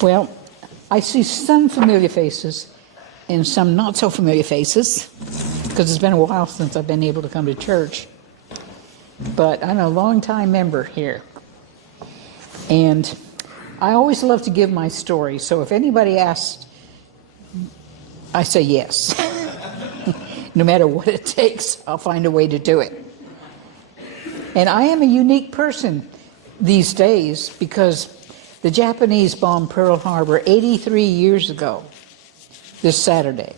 Well, I see some familiar faces and some not so familiar faces, because it's been a while since I've been able to come to church. But I'm a long-time member here. And I always love to give my story, so if anybody asks, I say yes. No matter what it takes, I'll find a way to do it. And I am a unique person these days because the Japanese bombed Pearl Harbor 83 years ago this Saturday.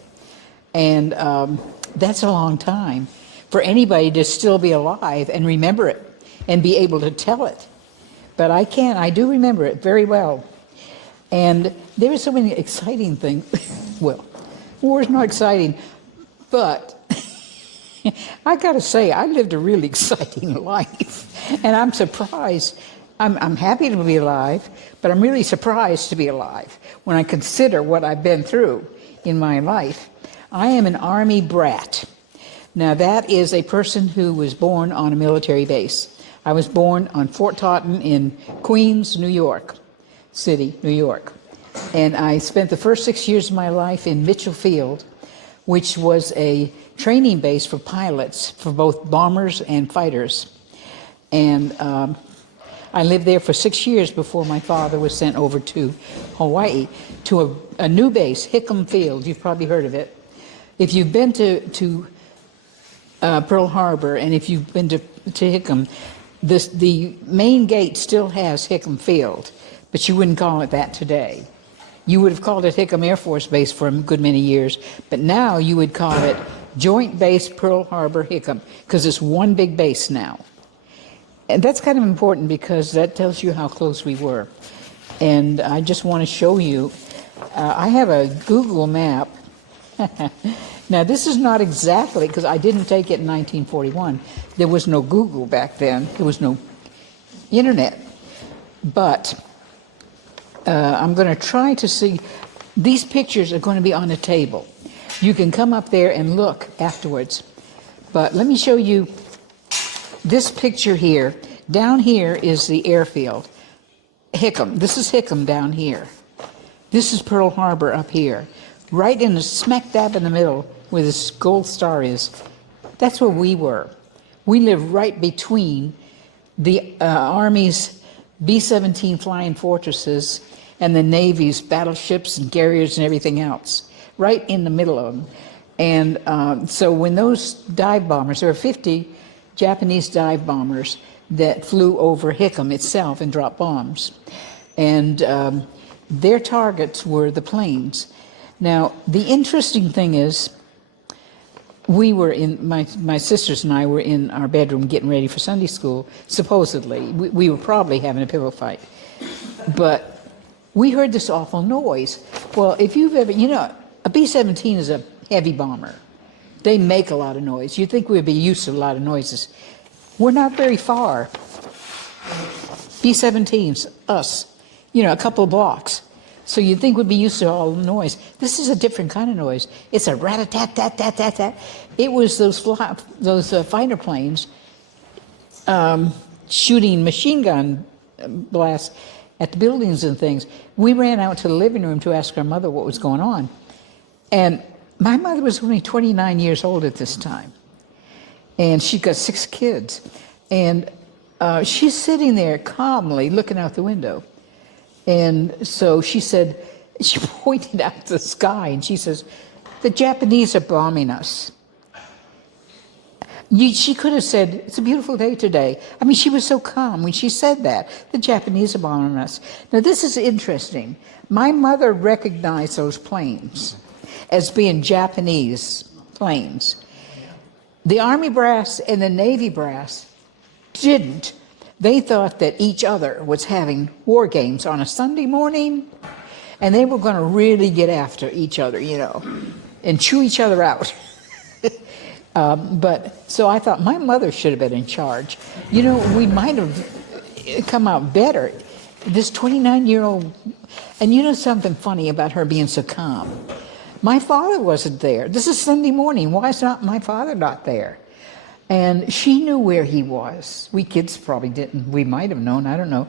And that's a long time for anybody to still be alive and remember it and be able to tell it. But I can't. I do remember it very well. And there were so many exciting things. Well, war is not exciting, but I got to say, I lived a really exciting life. And I'm surprised. I'm happy to be alive, but I'm really surprised to be alive when I consider what I've been through in my life. I am an Army brat. Now, that is a person who was born on a military base. I was born on Fort Totten in Queens, New York City, New York. And I spent the first 6 years of my life in Hickam Field, which was a training base for pilots, for both bombers and fighters. And I lived there for 6 years before my father was sent over to Hawaii, to a new base, Hickam Field. You've probably heard of it. If you've been to Pearl Harbor, and if you've been to Hickam, the main gate still has Hickam Field, but you wouldn't call it that today. You would have called it Hickam Air Force Base for a good many years, but now you would call it Joint Base Pearl Harbor Hickam, because it's one big base now. And that's kind of important because that tells you how close we were. And I just want to show you, I have a Google map. Now, this is not exactly, because I didn't take it in 1941. There was no Google back then. There was no internet. But I'm going to try to see, these pictures are going to be on a table. You can come up there and look afterwards. But let me show you this picture here. Down here is the airfield. Hickam. This is Hickam down here. This is Pearl Harbor up here. Right in the smack dab in the middle where this gold star is. That's where we were. We lived right between the Army's B-17 flying fortresses and the Navy's battleships and carriers and everything else. Right in the middle of them. And so when those dive bombers, there were 50 Japanese dive bombers that flew over Hickam itself and dropped bombs. And their targets were the planes. Now, the interesting thing is, we were in, my sisters and I were in our bedroom getting ready for Sunday school, supposedly. We were probably having a pillow fight. But we heard this awful noise. Well, if you've ever, you know, a B-17 is a heavy bomber. They make a lot of noise. You'd think we'd be used to a lot of noises. We're not very far. B-17s, us, you know, a couple of blocks. So you'd think we'd be used to all the noise. This is a different kind of noise. It's a rat-a-tat-tat-tat-tat-tat. It was those fighter planes shooting machine gun blasts at the buildings and things. We ran out to the living room to ask our mother what was going on. And my mother was only 29 years old at this time. And she got 6 kids. And she's sitting there calmly looking out the window. And so she said, she pointed out the sky and she says, the Japanese are bombing us. She could have said, it's a beautiful day today. I mean, she was so calm when she said that. The Japanese are bombing us. Now, this is interesting. My mother recognized those planes as being Japanese planes. The Army brass and the Navy brass didn't. They thought that each other was having war games on a Sunday morning, and they were going to really get after each other, you know, and chew each other out. But so I thought my mother should have been in charge. You know, we might have come out better. This 29-year-old, and you know something funny about her being so calm. My father wasn't there. This is Sunday morning. Why is not my father not there? And she knew where he was. We kids probably didn't. We might have known. I don't know.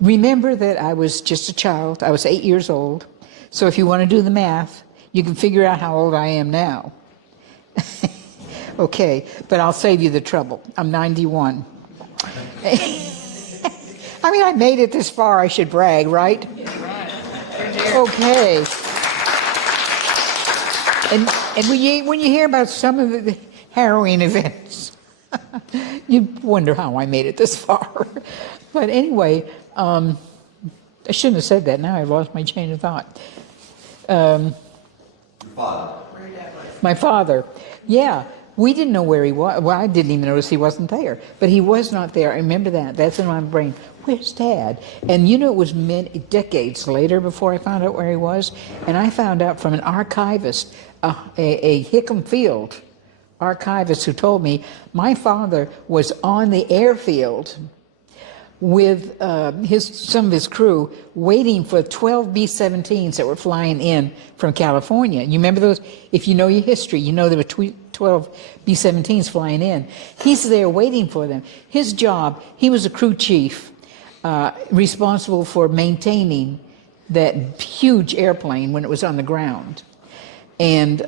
Remember that I was just a child. I was 8 years old. So if you want to do the math, you can figure out how old I am now. Okay, but I'll save you the trouble. I'm 91. I mean, I made it this far. I should brag, right? Okay. And when you hear about some of the harrowing events, you wonder how I made it this far. But anyway, I shouldn't have said that. Now I've lost my chain of thought. My father. Yeah, we didn't know where he was. Well, I didn't even notice he wasn't there. But he was not there. I remember that. That's in my brain. Where's Dad? And it was many decades later before I found out where he was. And I found out from an archivist, a Hickam Field archivist, who told me my father was on the airfield with some of his crew waiting for 12 B-17s that were flying in from California. You remember those? If you know your history, you know there were 12 B-17s flying in. He's there waiting for them. His job, he was a crew chief, responsible for maintaining that huge airplane when it was on the ground. And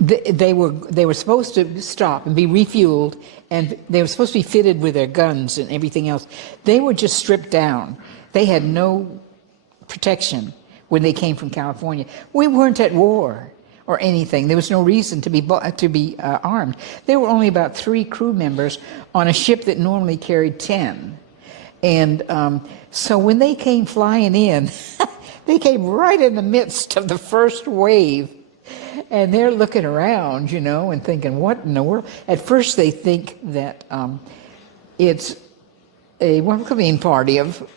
they were supposed to stop and be refueled, and they were supposed to be fitted with their guns and everything else. They were just stripped down. They had no protection when they came from California. We weren't at war or anything. There was no reason to be armed. There were only about 3 crew members on a ship that normally carried 10. And so when they came flying in, they came right in the midst of the first wave. And they're looking around, and thinking, what in the world? At first they think that it's a welcoming party of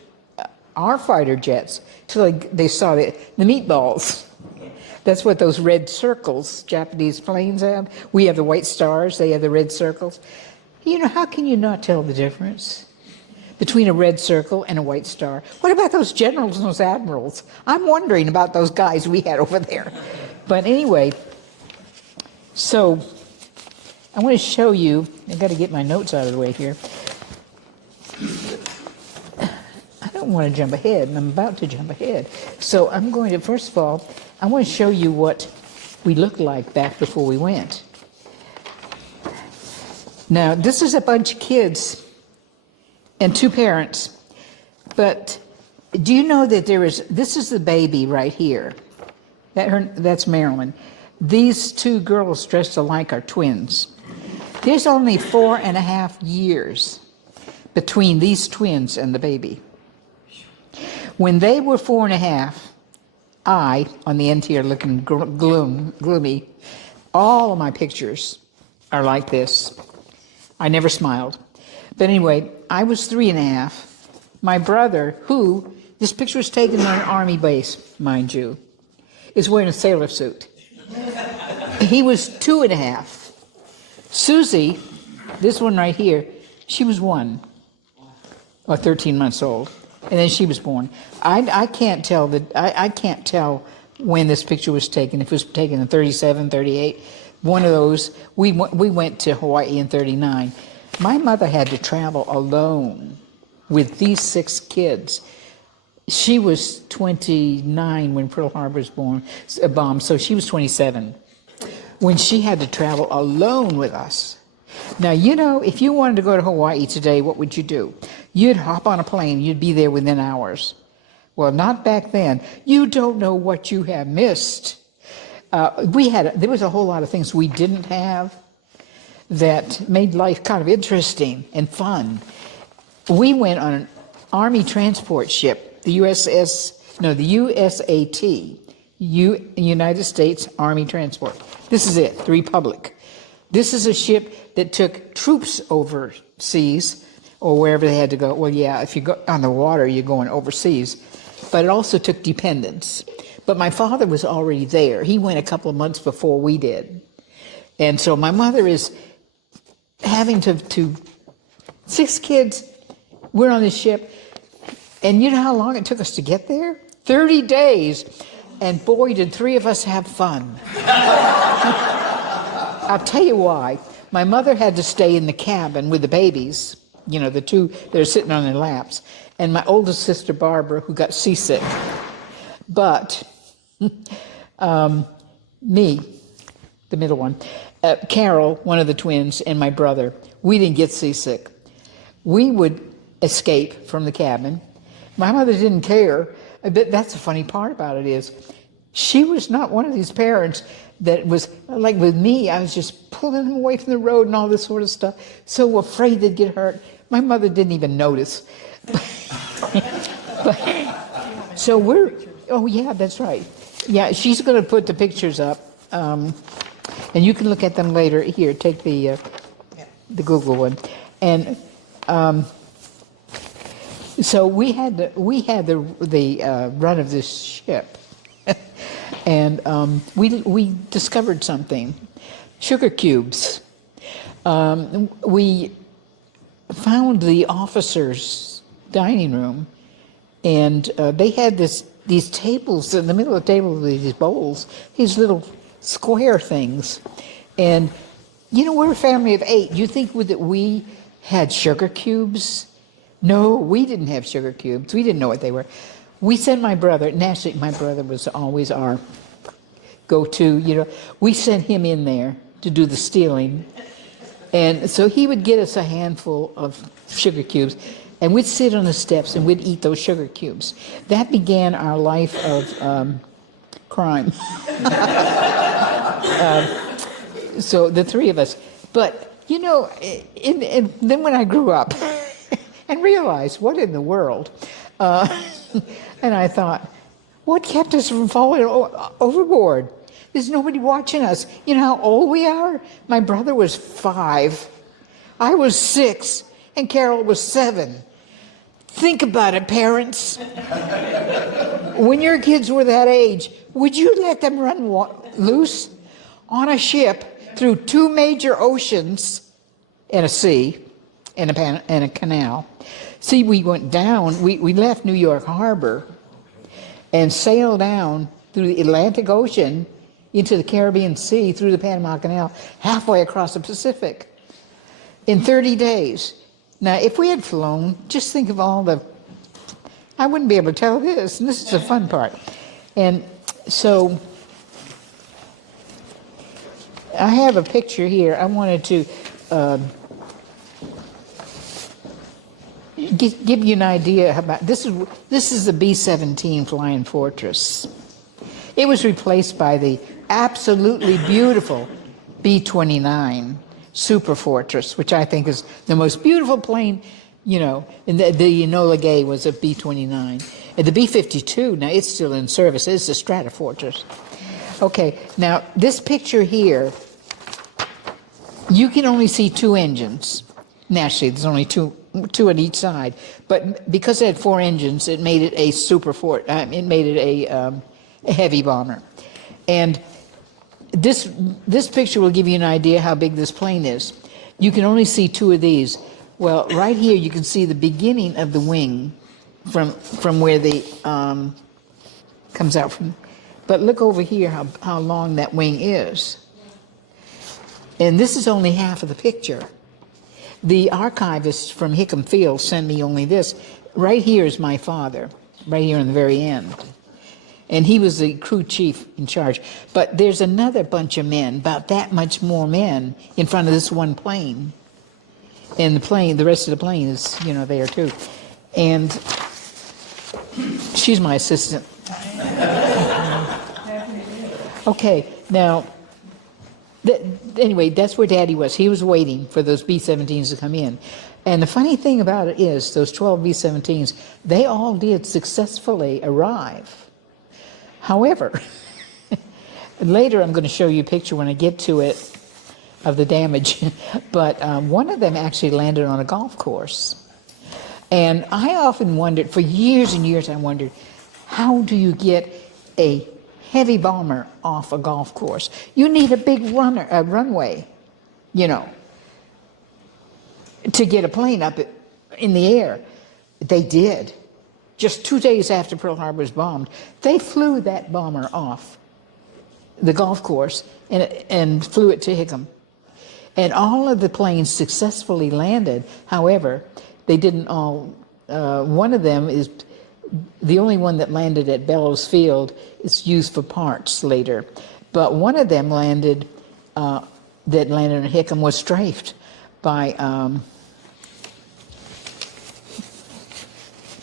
our fighter jets, till they saw the meatballs. That's what those red circles Japanese planes have. We have the white stars, they have the red circles. How can you not tell the difference between a red circle and a white star? What about those generals and those admirals? I'm wondering about those guys we had over there. But anyway, so I want to show you, I've got to get my notes out of the way here. I don't want to jump ahead, and I'm about to jump ahead. So I'm going to, first of all, I want to show you what we looked like back before we went. Now, this is a bunch of kids and 2 parents, but do you know that this is the baby right here. That's Marilyn. These 2 girls dressed alike are twins. There's only 4.5 years between these twins and the baby. When they were 4.5, I, on the end here looking gloomy, all of my pictures are like this. I never smiled. But anyway, I was 3.5. My brother, who, this picture was taken on an army base, mind you, is wearing a sailor suit. He was 2.5. Susie, this one right here, she was 1 or 13 months old, and then she was born. I can't tell I can't tell when this picture was taken. If it was taken in 37, 38, one of those. We went to Hawaii in 39. My mother had to travel alone with these 6 kids. She was 29 when Pearl Harbor was bombed, so she was 27 when she had to travel alone with us. Now, if you wanted to go to Hawaii today, what would you do? You'd hop on a plane, you'd be there within hours. Well, not back then. You don't know what you have missed. There was a whole lot of things we didn't have that made life kind of interesting and fun. We went on an Army transport ship, the USAT, United States Army Transport. This is it, the Republic. This is a ship that took troops overseas or wherever they had to go. Well, yeah, if you go on the water, you're going overseas. But it also took dependents. But my father was already there. He went a couple of months before we did. And so my mother is having to 6 kids, we're on this ship. And you know how long it took us to get there? 30 days. And boy, did 3 of us have fun. I'll tell you why. My mother had to stay in the cabin with the babies the two that are sitting on their laps, and my oldest sister, Barbara, who got seasick. But me, the middle one, Carol, one of the twins, and my brother, we didn't get seasick. We would escape from the cabin. My mother didn't care, but that's the funny part about it is, she was not one of these parents that was, like with me, I was just pulling them away from the road and all this sort of stuff, so afraid they'd get hurt. My mother didn't even notice. So oh yeah, that's right. Yeah, she's going to put the pictures up, and you can look at them later. Here, take the Google one. And so we had the run of this ship. And we discovered something, sugar cubes. We found the officers' dining room, and they had these tables in the middle of the table, these bowls, these little square things. And we're a family of 8. You think that we had sugar cubes? No, we didn't have sugar cubes. We didn't know what they were. We sent my brother, and actually my brother was always our go-to, we sent him in there to do the stealing. And so he would get us a handful of sugar cubes, and we'd sit on the steps and we'd eat those sugar cubes. That began our life of crime. So the 3 of us. But, and then when I grew up and realized, what in the world? And I thought, what kept us from falling overboard? There's nobody watching us. You know how old we are? My brother was 5. I was 6. And Carol was 7. Think about it, parents. When your kids were that age, would you let them run loose on a ship through 2 major oceans and a sea and a canal? See, we went down, we left New York Harbor and sailed down through the Atlantic Ocean into the Caribbean Sea, through the Panama Canal, halfway across the Pacific in 30 days. Now, if we had flown, just think of I wouldn't be able to tell this, and this is the fun part. And so, I have a picture here. I wanted to give you an idea about this is the B-17 Flying Fortress. It was replaced by the absolutely beautiful B-29 Super Fortress, which I think is the most beautiful plane, and the Enola Gay was a B-29. And the B-52, now it's still in service, it's a Stratofortress. Okay, now this picture here, you can only see 2 engines. Naturally, there's only two at each side, but because it had 4 engines, it made it a it made it a heavy bomber. And this picture will give you an idea how big this plane is. You can only see 2 of these. Well, right here you can see the beginning of the wing from where the comes out from. But look over here how long that wing is. And this is only half of the picture. The archivist from Hickam Field sent me only this. Right here is my father, right here in the very end. And he was the crew chief in charge. But there's another bunch of men, about that much more men, in front of this one plane. And the rest of the plane is, there too. And she's my assistant. Okay, now, anyway, that's where Daddy was. He was waiting for those B-17s to come in. And the funny thing about it is, those 12 B-17s, they all did successfully arrive. However, later I'm going to show you a picture when I get to it of the damage, but one of them actually landed on a golf course. And I often wondered, for years and years I wondered, how do you get a heavy bomber off a golf course? You need a big runway, to get a plane up in the air. They did. Just 2 days after Pearl Harbor was bombed, they flew that bomber off the golf course and flew it to Hickam. And all of the planes successfully landed. However, they didn't all, one of them is, the only one that landed at Bellows Field is used for parts later. But one of them landed, that landed in Hickam was strafed by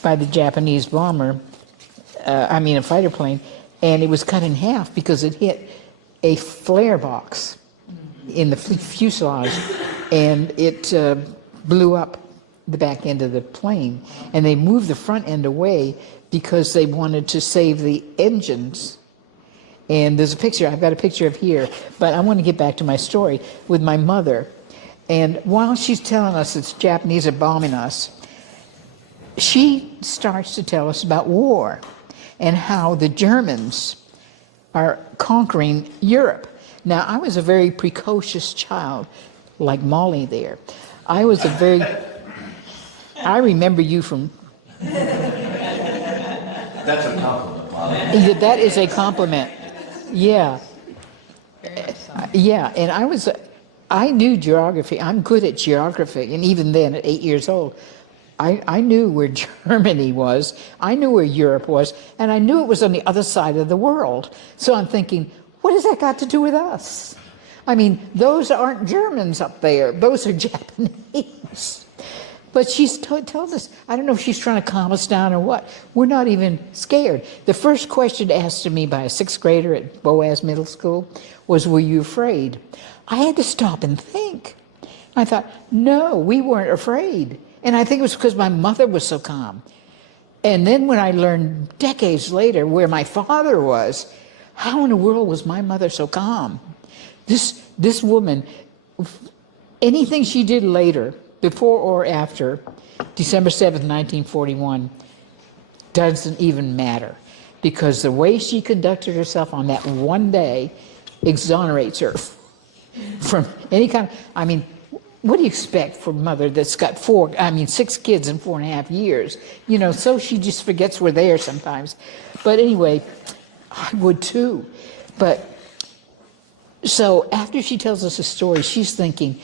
the Japanese bomber, a fighter plane, and it was cut in half because it hit a flare box in the fuselage, and it blew up the back end of the plane. And they moved the front end away because they wanted to save the engines. And there's a picture, I've got a picture of here, but I want to get back to my story with my mother. And while she's telling us that the Japanese are bombing us, she starts to tell us about war and how the Germans are conquering Europe. Now, I was a very precocious child, like Molly there. I remember you from... That's a compliment, Molly. That is a compliment. Yeah. Yeah, and I knew geography. I'm good at geography, and even then, at 8 years old, I knew where Germany was, I knew where Europe was, and I knew it was on the other side of the world. So I'm thinking, what has that got to do with us? I mean, those aren't Germans up there, those are Japanese. But she's told us, I don't know if she's trying to calm us down or what, we're not even scared. The first question asked to me by a 6th grader at Boaz Middle School was, were you afraid? I had to stop and think. I thought, no, we weren't afraid. And I think it was because my mother was so calm. And then when I learned decades later where my father was, how in the world was my mother so calm? This woman, anything she did later, before or after December 7th, 1941, doesn't even matter. Because the way she conducted herself on that one day exonerates her from any kind of, what do you expect from a mother that's got 6 kids in 4.5 years? So she just forgets we're there sometimes. But anyway, I would too. But so after she tells us a story, she's thinking,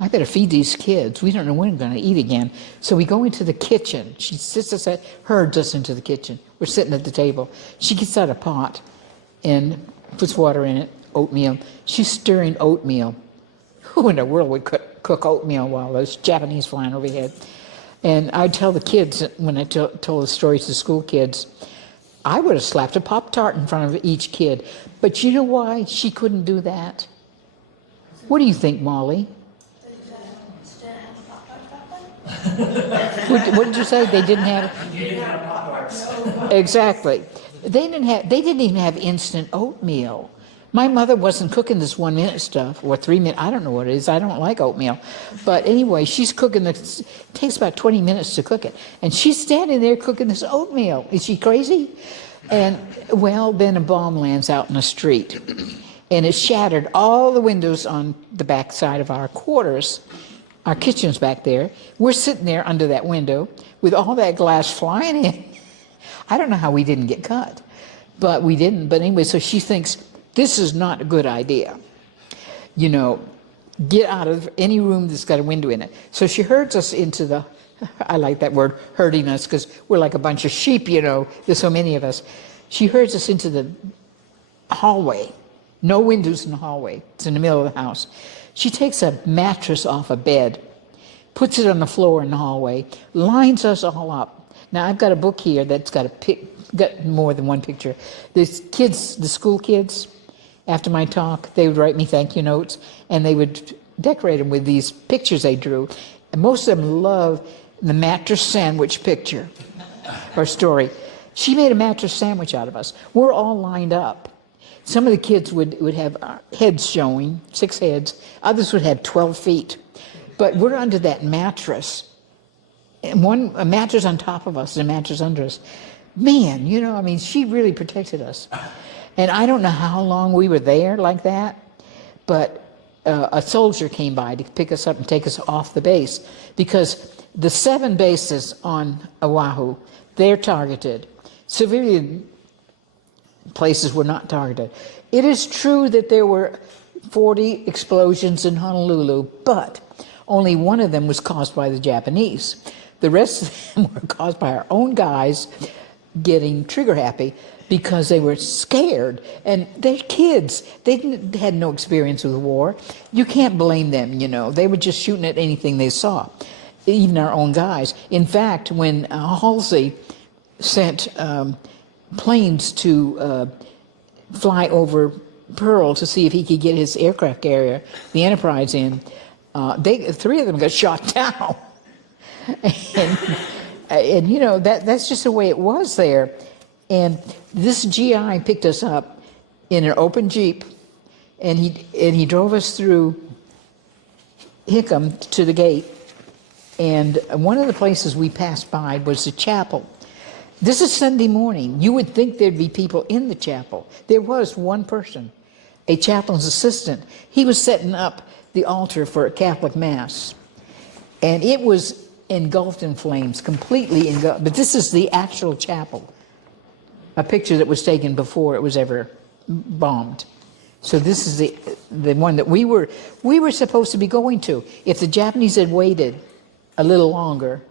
I better feed these kids. We don't know when we're going to eat again. So we go into the kitchen. She herds us into the kitchen. We're sitting at the table. She gets out a pot and puts water in it. Oatmeal. She's stirring oatmeal. Who in the world would cook oatmeal while there's Japanese flying overhead? And I'd tell the kids, when I told the stories to school kids, I would have slapped a Pop-Tart in front of each kid. But you know why she couldn't do that? What do you think, Molly? What did you say? They didn't have... Pop-Tarts. Exactly. They didn't even have instant oatmeal. My mother wasn't cooking this 1-minute stuff, or 3 minute, I don't know what it is, I don't like oatmeal. But anyway, she's cooking this, it takes about 20 minutes to cook it. And she's standing there cooking this oatmeal. Is she crazy? And, well, then a bomb lands out in the street. And it shattered all the windows on the back side of our quarters. Our kitchen's back there. We're sitting there under that window with all that glass flying in. I don't know how we didn't get cut, but we didn't. But anyway, so she thinks, this is not a good idea. Get out of any room that's got a window in it. So she herds us into the, I like that word, herding us, because we're like a bunch of sheep, there's so many of us. She herds us into the hallway. No windows in the hallway. It's in the middle of the house. She takes a mattress off a bed, puts it on the floor in the hallway, lines us all up. Now, I've got a book here that's got more than one picture. There's kids, the school kids, after my talk, they would write me thank you notes, and they would decorate them with these pictures they drew. And most of them love the mattress sandwich picture or story. She made a mattress sandwich out of us. We're all lined up. Some of the kids would have heads showing, 6 heads. Others would have 12 feet. But we're under that mattress. And a mattress on top of us and a mattress under us. Man, she really protected us. And I don't know how long we were there like that, but a soldier came by to pick us up and take us off the base, because the 7 bases on Oahu, they're targeted. Civilian places were not targeted. It is true that there were 40 explosions in Honolulu, but only one of them was caused by the Japanese. The rest of them were caused by our own guys getting trigger happy because they were scared. And they're kids. Had no experience with war. You can't blame them, you know. They were just shooting at anything they saw, even our own guys. In fact, when Halsey sent planes to fly over Pearl to see if he could get his aircraft carrier, the Enterprise, in, three of them got shot down. and you know, that's just the way it was there. And this GI picked us up in an open Jeep, and he drove us through Hickam to the gate. And one of the places we passed by was the chapel. This is Sunday morning. You would think there'd be people in the chapel. There was one person, a chaplain's assistant. He was setting up the altar for a Catholic Mass. And it was engulfed in flames, completely engulfed. But this is the actual chapel, a picture that was taken before it was ever bombed. So this is the one that we were supposed to be going to. If the Japanese had waited a little longer,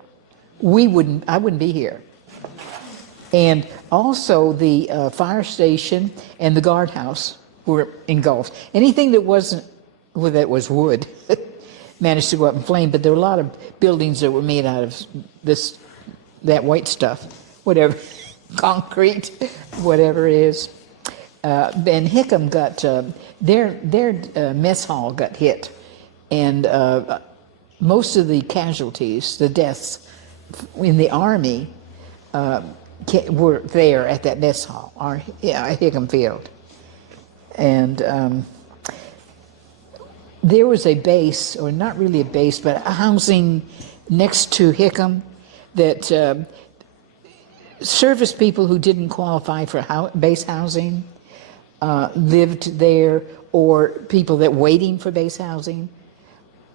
I wouldn't be here. And also the fire station and the guardhouse were engulfed. Anything that wasn't, well, that was wood, managed to go up in flame, but there were a lot of buildings that were made out of that white stuff, whatever, concrete, whatever it is. And Hickam got, their mess hall got hit, and most of the casualties, the deaths in the Army, were there at that mess hall, at Hickam Field. And there was a base, or not really a base, but a housing next to Hickam that serviced people who didn't qualify for base housing, lived there, or people that waiting for base housing.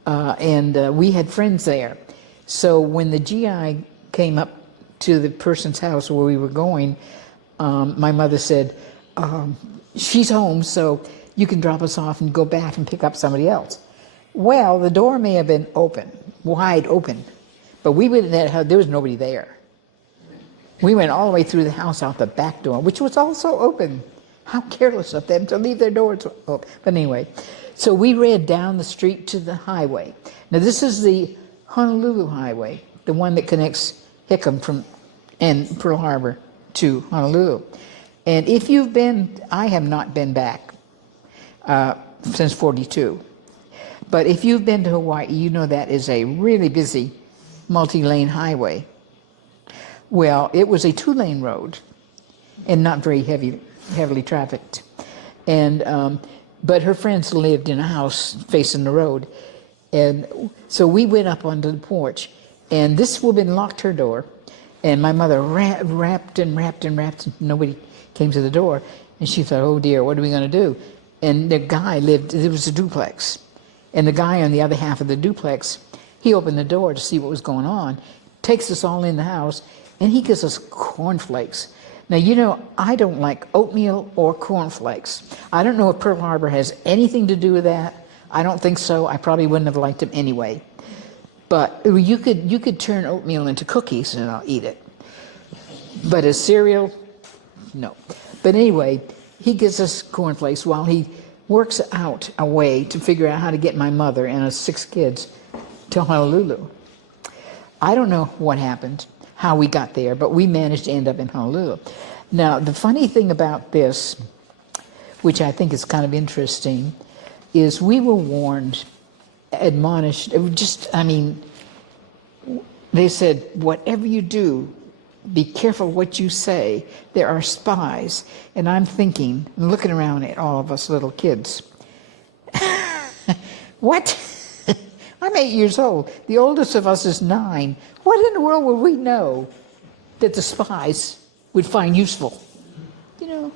And we had friends there. So when the GI came up to the person's house where we were going, my mother said, she's home, so you can drop us off and go back and pick up somebody else. Well, the door may have been open, wide open, but there was nobody there. We went all the way through the house out the back door, which was also open. How careless of them to leave their doors open. But anyway, so we ran down the street to the highway. Now this is the Honolulu Highway, the one that connects Hickam and Pearl Harbor to Honolulu. And if you've been, I have not been back since '42. But if you've been to Hawaii, you know that is a really busy multi-lane highway. Well, it was a 2-lane road and not very heavily trafficked. And but her friends lived in a house facing the road. And so we went up onto the porch, and this woman locked her door, and my mother rapped and nobody came to the door. And she thought, oh dear, what are we going to do? And the guy there was a duplex. And the guy on the other half of the duplex, he opened the door to see what was going on, takes us all in the house, and he gives us cornflakes. Now, you know, I don't like oatmeal or cornflakes. I don't know if Pearl Harbor has anything to do with that. I don't think so. I probably wouldn't have liked them anyway. But you could turn oatmeal into cookies and I'll eat it. But as cereal, no. But anyway, he gives us cornflakes while he works out a way to figure out how to get my mother and us 6 kids to Honolulu. I don't know what happened, how we got there, but we managed to end up in Honolulu. Now, the funny thing about this, which I think is kind of interesting, is we were warned, admonished, they said, whatever you do, be careful what you say. There are spies. And I'm thinking, looking around at all of us little kids, what? I'm 8 years old. The oldest of us is 9. What in the world would we know that the spies would find useful? You know?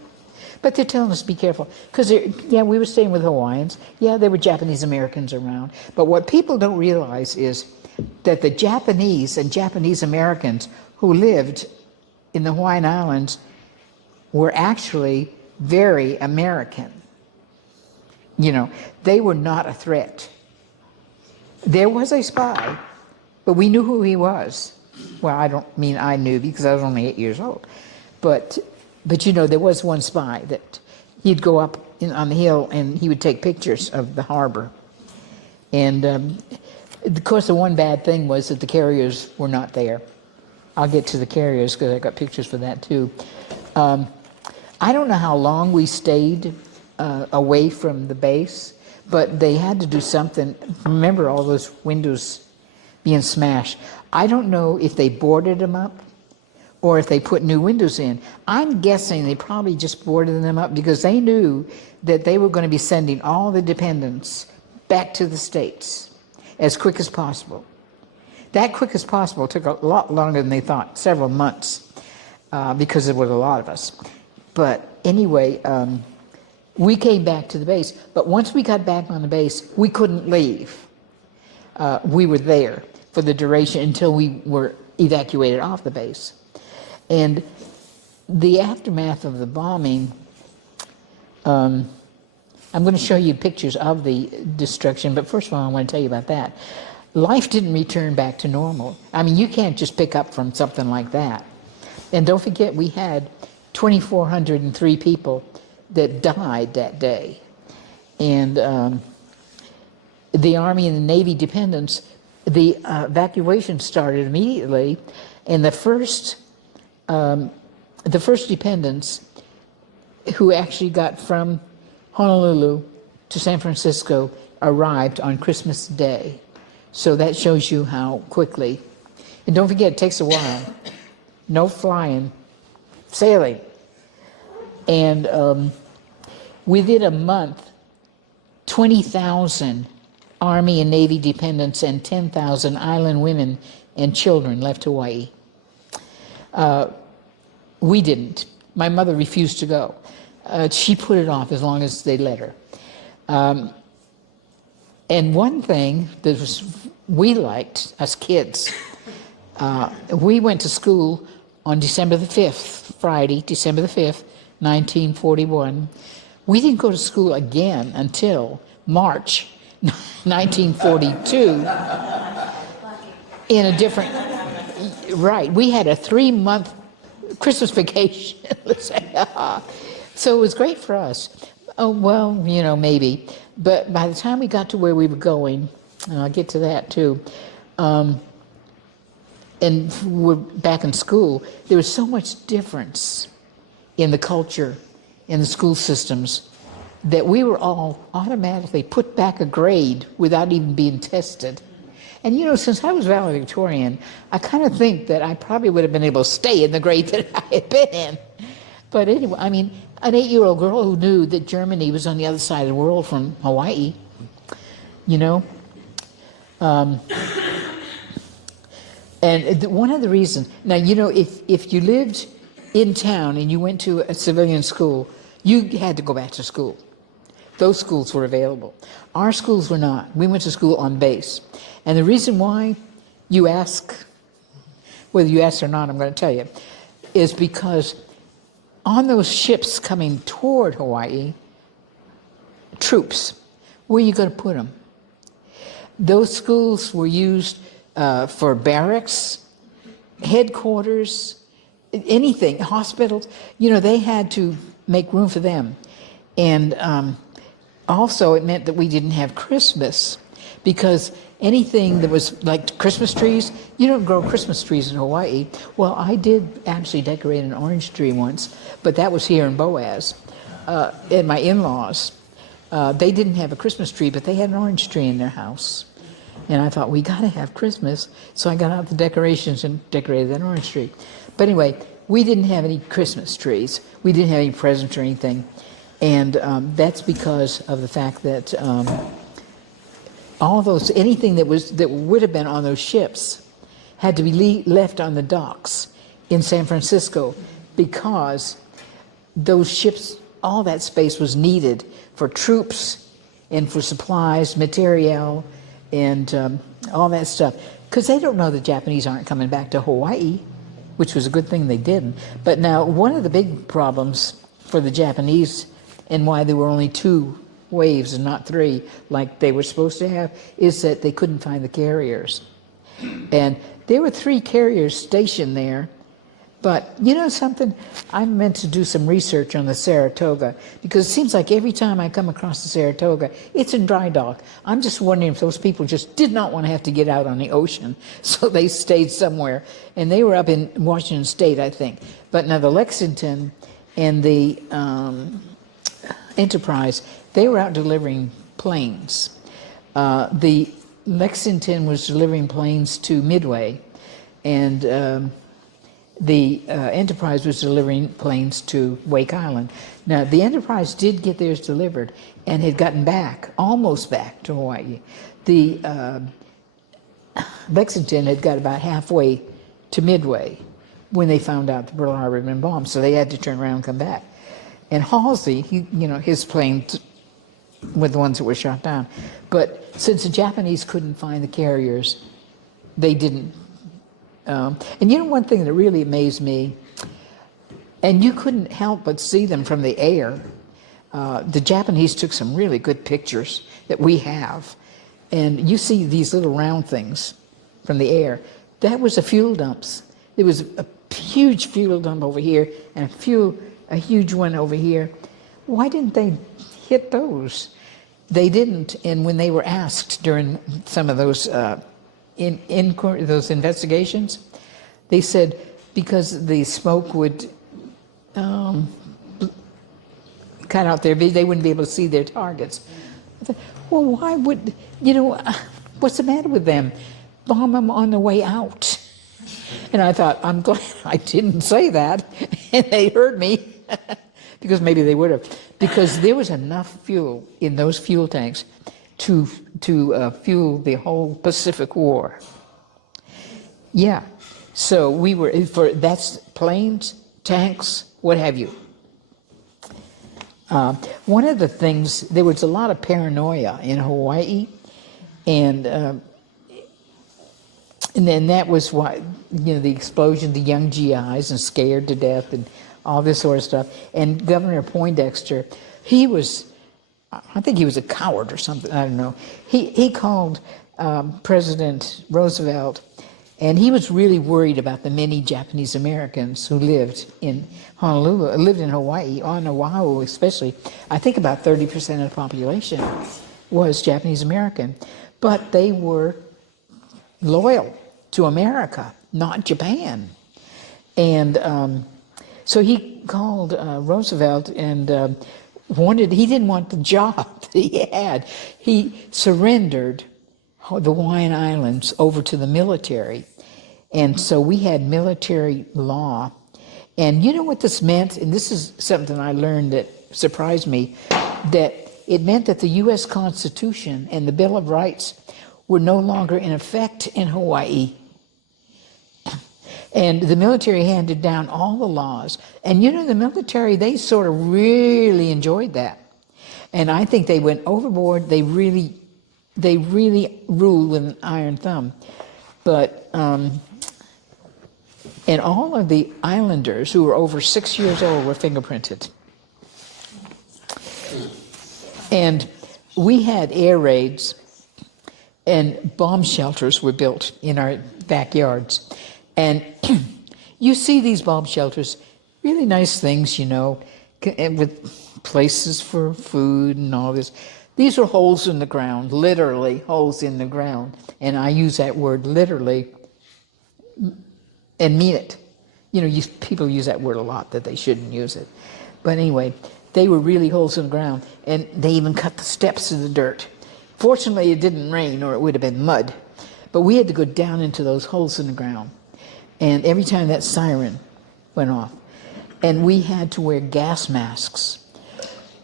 But they're telling us be careful. Because, yeah, we were staying with Hawaiians. Yeah, there were Japanese Americans around. But what people don't realize is that the Japanese and Japanese Americans who lived in the Hawaiian Islands were actually very American. You know, they were not a threat. There was a spy, but we knew who he was. Well, I don't mean I knew because I was only 8 years old. But you know, there was one spy that he'd go up on the hill and he would take pictures of the harbor. And of course, the one bad thing was that the carriers were not there. I'll get to the carriers because I got pictures for that too. I don't know how long we stayed away from the base, but they had to do something. Remember all those windows being smashed. I don't know if they boarded them up or if they put new windows in. I'm guessing they probably just boarded them up because they knew that they were going to be sending all the dependents back to the States as quick as possible. That quick as possible took a lot longer than they thought, several months, because there was a lot of us. But anyway, we came back to the base, but once we got back on the base, we couldn't leave. We were there for the duration until we were evacuated off the base. And the aftermath of the bombing, I'm going to show you pictures of the destruction, but first of all, I want to tell you about that. Life didn't return back to normal. I mean, you can't just pick up from something like that. And don't forget, we had 2,403 people that died that day. And the Army and the Navy dependents, the evacuation started immediately, and the first dependents who actually got from Honolulu to San Francisco arrived on Christmas Day. So that shows you how quickly. And don't forget, it takes a while. No flying, sailing. And within a month, 20,000 Army and Navy dependents and 10,000 island women and children left Hawaii. We didn't. My mother refused to go. She put it off as long as they let her. And one thing that we liked, us kids, we went to school on December the 5th, Friday, December the 5th, 1941. We didn't go to school again until March 1942 in a different, right, we had a 3-month Christmas vacation, let's say. So it was great for us. Oh, well, you know, maybe. But by the time we got to where we were going, and I'll get to that too, and we're back in school, there was so much difference in the culture, in the school systems, that we were all automatically put back a grade without even being tested. And you know, since I was valedictorian, I kind of think that I probably would have been able to stay in the grade that I had been in. But anyway, I mean, an 8-year-old girl who knew that Germany was on the other side of the world from Hawaii, you know. And one of the reasons, now, you know, if you lived in town and you went to a civilian school, you had to go back to school. Those schools were available. Our schools were not. We went to school on base. And the reason why, you ask, whether you ask or not, I'm going to tell you, is because on those ships coming toward Hawaii, troops, where are you going to put them? Those schools were used for barracks, headquarters, anything, hospitals. You know, they had to make room for them. And also it meant that we didn't have Christmas, because anything that was like Christmas trees, you don't grow Christmas trees in Hawaii. Well, I did actually decorate an orange tree once, but that was here in Boaz, and my in-laws. They didn't have a Christmas tree, but they had an orange tree in their house. And I thought, we gotta have Christmas. So I got out the decorations and decorated that orange tree. But anyway, we didn't have any Christmas trees. We didn't have any presents or anything. And that's because of the fact that all those, anything that would have been on those ships had to be left on the docks in San Francisco, because those ships, all that space was needed for troops and for supplies, materiel, and all that stuff. Because they don't know the Japanese aren't coming back to Hawaii, which was a good thing they didn't. But now, one of the big problems for the Japanese and why there were only 2 waves and not 3 like they were supposed to have is that they couldn't find the carriers. And there were 3 carriers stationed there. But you know something? I meant to do some research on the Saratoga because it seems like every time I come across the Saratoga, it's in dry dock. I'm just wondering if those people just did not want to have to get out on the ocean, so they stayed somewhere. And they were up in Washington State, I think. But now the Lexington and the Enterprise, they were out delivering planes. The Lexington was delivering planes to Midway, and the Enterprise was delivering planes to Wake Island. Now, the Enterprise did get theirs delivered and had gotten back, almost back to Hawaii. The Lexington had got about halfway to Midway when they found out the Pearl Harbor had been bombed, so they had to turn around and come back. And Halsey, his planes were the ones that were shot down. But since the Japanese couldn't find the carriers, they didn't. And you know one thing that really amazed me, and you couldn't help but see them from the air. The Japanese took some really good pictures that we have, and you see these little round things from the air. That was the fuel dumps. There was a huge fuel dump over here and a huge one over here. Why didn't they hit those? They didn't, and when they were asked during some of those those investigations, they said because the smoke would cut out they wouldn't be able to see their targets. I thought, well, why would, what's the matter with them? Bomb them on the way out. And I thought, I'm glad I didn't say that, and they heard me, because maybe they would have, because there was enough fuel in those fuel tanks to fuel the whole Pacific War. Yeah, so we were, that's planes, tanks, what have you. One of the things, there was a lot of paranoia in Hawaii, and then that was why, the explosion, the young GIs and scared to death and all this sort of stuff. And Governor Poindexter, he was, I think he was a coward or something, I don't know. He called President Roosevelt, and he was really worried about the many Japanese Americans who lived in Honolulu, lived in Hawaii, on Oahu especially. I think about 30% of the population was Japanese American, but they were loyal to America, not Japan. And so he called Roosevelt and he didn't want the job that he had. He surrendered the Hawaiian Islands over to the military. And so we had military law. And you know what this meant? And this is something I learned that surprised me, that it meant that the U.S. Constitution and the Bill of Rights were no longer in effect in Hawaii. And the military handed down all the laws. And the military, they sort of really enjoyed that. And I think they went overboard. They really ruled with an iron thumb. But, and all of the islanders who were over 6 years old were fingerprinted. And we had air raids, and bomb shelters were built in our backyards. And you see these bomb shelters, really nice things, with places for food and all this. These are holes in the ground, literally holes in the ground. And I use that word literally and mean it. People use that word a lot, that they shouldn't use it. But anyway, they were really holes in the ground, and they even cut the steps in the dirt. Fortunately, it didn't rain, or it would have been mud. But we had to go down into those holes in the ground. And every time that siren went off, and we had to wear gas masks.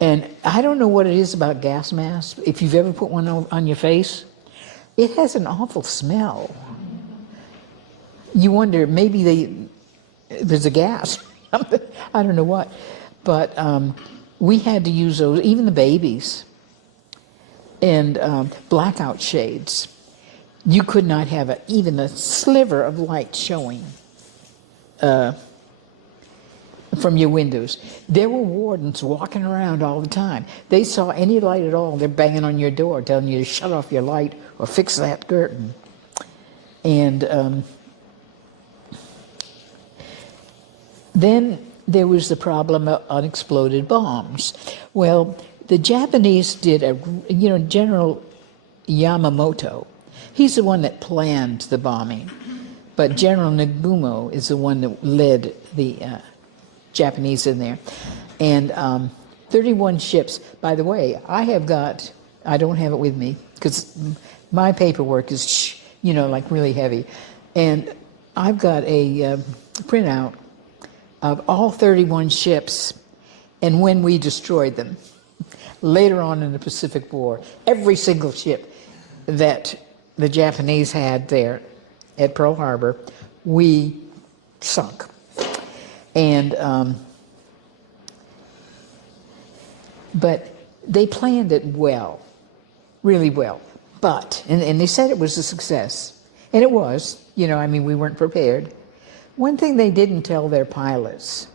And I don't know what it is about gas masks. If you've ever put one on your face, it has an awful smell. You wonder, maybe there's a gas. I don't know what. But we had to use those, even the babies, and blackout shades. You could not have even a sliver of light showing from your windows. There were wardens walking around all the time. They saw any light at all, they're banging on your door, telling you to shut off your light or fix that curtain. And then there was the problem of unexploded bombs. Well, the Japanese did General Yamamoto, he's the one that planned the bombing, but General Nagumo is the one that led the Japanese in there. And 31 ships, by the way, I don't have it with me because my paperwork is, like really heavy. And I've got a printout of all 31 ships and when we destroyed them. Later on in the Pacific War, every single ship that the Japanese had there at Pearl Harbor, we sunk. And but they planned it well, really well. But, and they said it was a success. And it was, we weren't prepared. One thing they didn't tell their pilots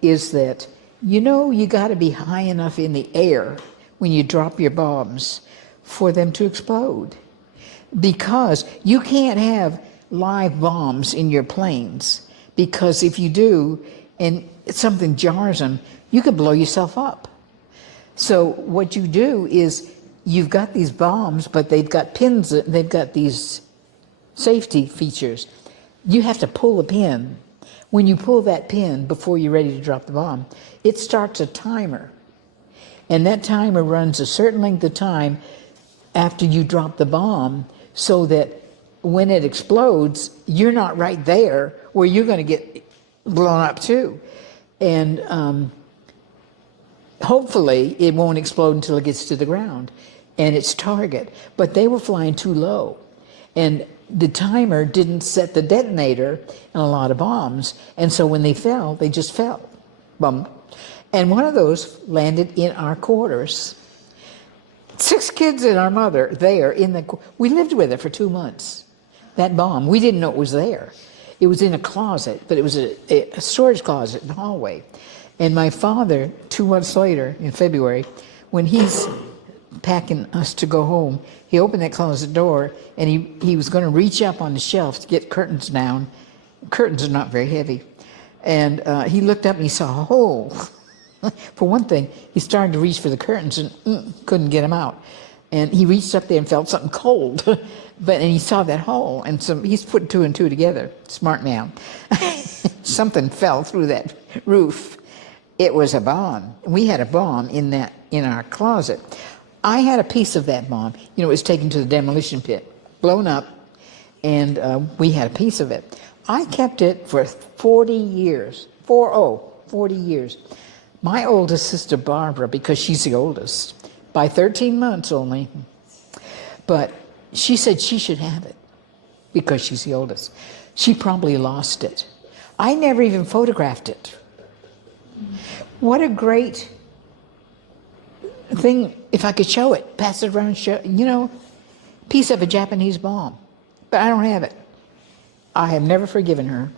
is that, you got to be high enough in the air when you drop your bombs for them to explode. Because you can't have live bombs in your planes, because if you do and something jars them, you could blow yourself up. So what you do is you've got these bombs, but they've got pins, they've got these safety features. You have to pull a pin. When you pull that pin before you're ready to drop the bomb, it starts a timer. And that timer runs a certain length of time after you drop the bomb, so that when it explodes, you're not right there where you're going to get blown up too. And hopefully it won't explode until it gets to the ground and its target. But they were flying too low. And the timer didn't set the detonator in a lot of bombs. And so when they fell, they just fell. Bum. And one of those landed in our quarters. 6 kids and our mother there we lived with it for 2 months. That bomb, we didn't know it was there. It was in a closet, but it was a storage closet in the hallway. And my father, 2 months later, in February, when he's packing us to go home, he opened that closet door and he was going to reach up on the shelf to get curtains down. Curtains are not very heavy. And he looked up and he saw a hole. For one thing, he started to reach for the curtains and couldn't get them out. And he reached up there and felt something cold. And he saw that hole, and he's put 2 and 2 together. Smart man. Something fell through that roof. It was a bomb. We had a bomb in our closet. I had a piece of that bomb. It was taken to the demolition pit, blown up, and we had a piece of it. I kept it for 40 years. 40 years. My oldest sister, Barbara, because she's the oldest, by 13 months only, but she said she should have it because she's the oldest. She probably lost it. I never even photographed it. What a great thing, if I could show it, pass it around, piece of a Japanese bomb. But I don't have it. I have never forgiven her.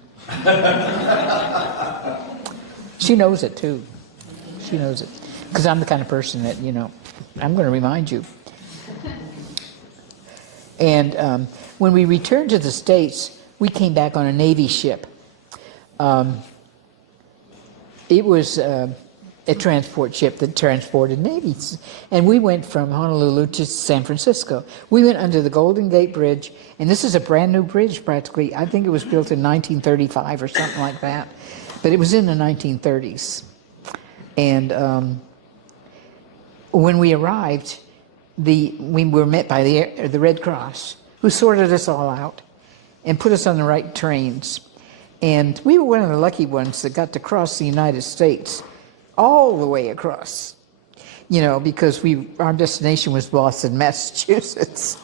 She knows it too. She knows it. Because I'm the kind of person that, I'm going to remind you. And when we returned to the States, we came back on a Navy ship. It was a transport ship that transported navies. And we went from Honolulu to San Francisco. We went under the Golden Gate Bridge, and this is a brand new bridge practically. I think it was built in 1935 or something like that. But it was in the 1930s. And when we arrived, we were met by the Red Cross, who sorted us all out and put us on the right trains. And we were one of the lucky ones that got to cross the United States all the way across, because our destination was Boston, Massachusetts.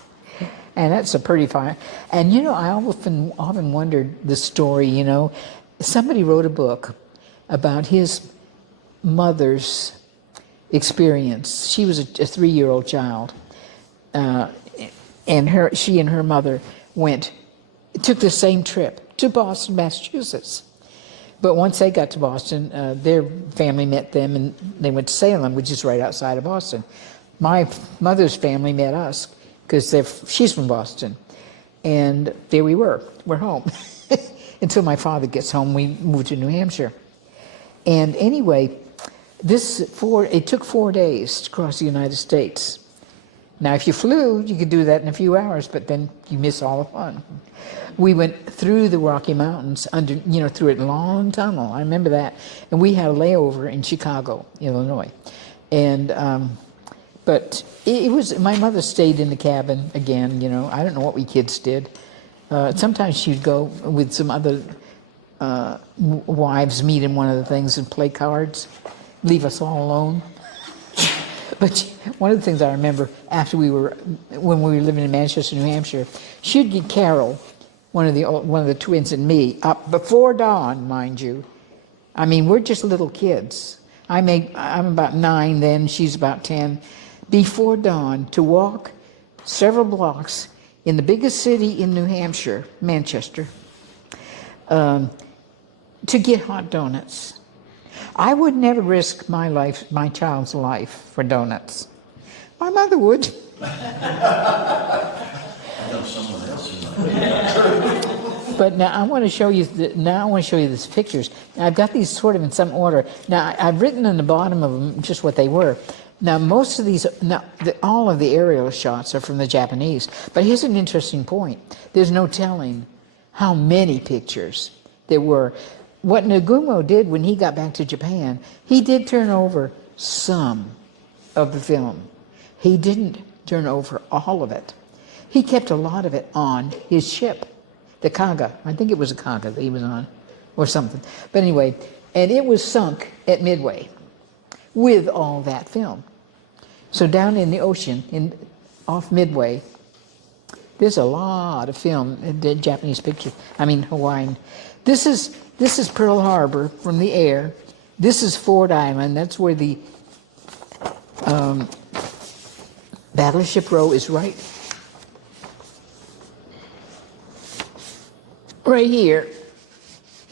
And that's a pretty far. And, I often wondered the story, somebody wrote a book about his mother's experience. She was a 3-year-old child, and she and her mother took the same trip to Boston, Massachusetts. But once they got to Boston, their family met them, and they went to Salem, which is right outside of Boston. My mother's family met us because she's from Boston, and there we were. We're home. Until my father gets home, we moved to New Hampshire. And anyway, it took 4 days to cross the United States. Now, if you flew, you could do that in a few hours, but then you miss all the fun. We went through the Rocky Mountains through a long tunnel. I remember that. And we had a layover in Chicago, Illinois. And, but it was, my mother stayed in the cabin again, I don't know what we kids did. Sometimes she'd go with some other wives, meet in one of the things and play cards, leave us all alone. But one of the things I remember when we were living in Manchester, New Hampshire, she'd get Carol, one of the twins, and me up before dawn, mind you. I mean, we're just little kids. I'm about 9 then, she's about 10. Before dawn, to walk several blocks in the biggest city in New Hampshire, Manchester, to get hot donuts. I would never risk my child's life for donuts. My mother would. I know someone else who But now I want to show you. These pictures. Now, I've got these sort of in some order. Now I've written on the bottom of them just what they were. Now most of these, all of the aerial shots are from the Japanese. But here's an interesting point. There's no telling how many pictures there were. What Nagumo did when he got back to Japan, he did turn over some of the film. He didn't turn over all of it. He kept a lot of it on his ship, the Kaga. I think it was a Kaga that he was on, or something. But anyway, and it was sunk at Midway with all that film. So down in the ocean, off Midway, there's a lot of film, the Japanese pictures. I mean, Hawaiian. This is Pearl Harbor from the air. This is Ford Island. That's where the Battleship Row is right here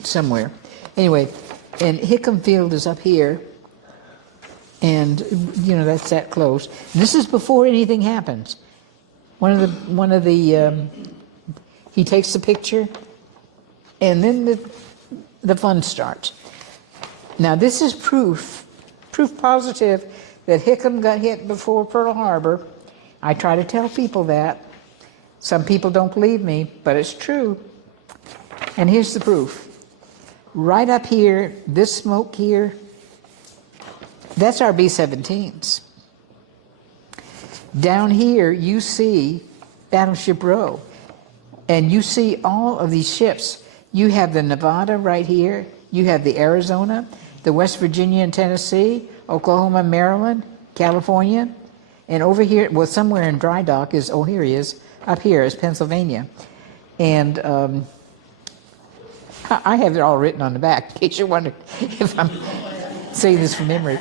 somewhere. Anyway, and Hickam Field is up here, and that's that close. And this is before anything happens. He takes the picture, and then the fun starts. Now this is proof positive that Hickam got hit before Pearl Harbor. I try to tell people that. Some people don't believe me, but it's true. And here's the proof. Right up here, this smoke here, that's our B-17s. Down here, you see Battleship Row. And you see all of these ships. You have the Nevada right here. You have the Arizona, the West Virginia and Tennessee, Oklahoma, Maryland, California. And over here, well, somewhere in dry dock is, oh, here he is. Up here is Pennsylvania. And I have it all written on the back, in case you're wondering if I'm saying this from memory.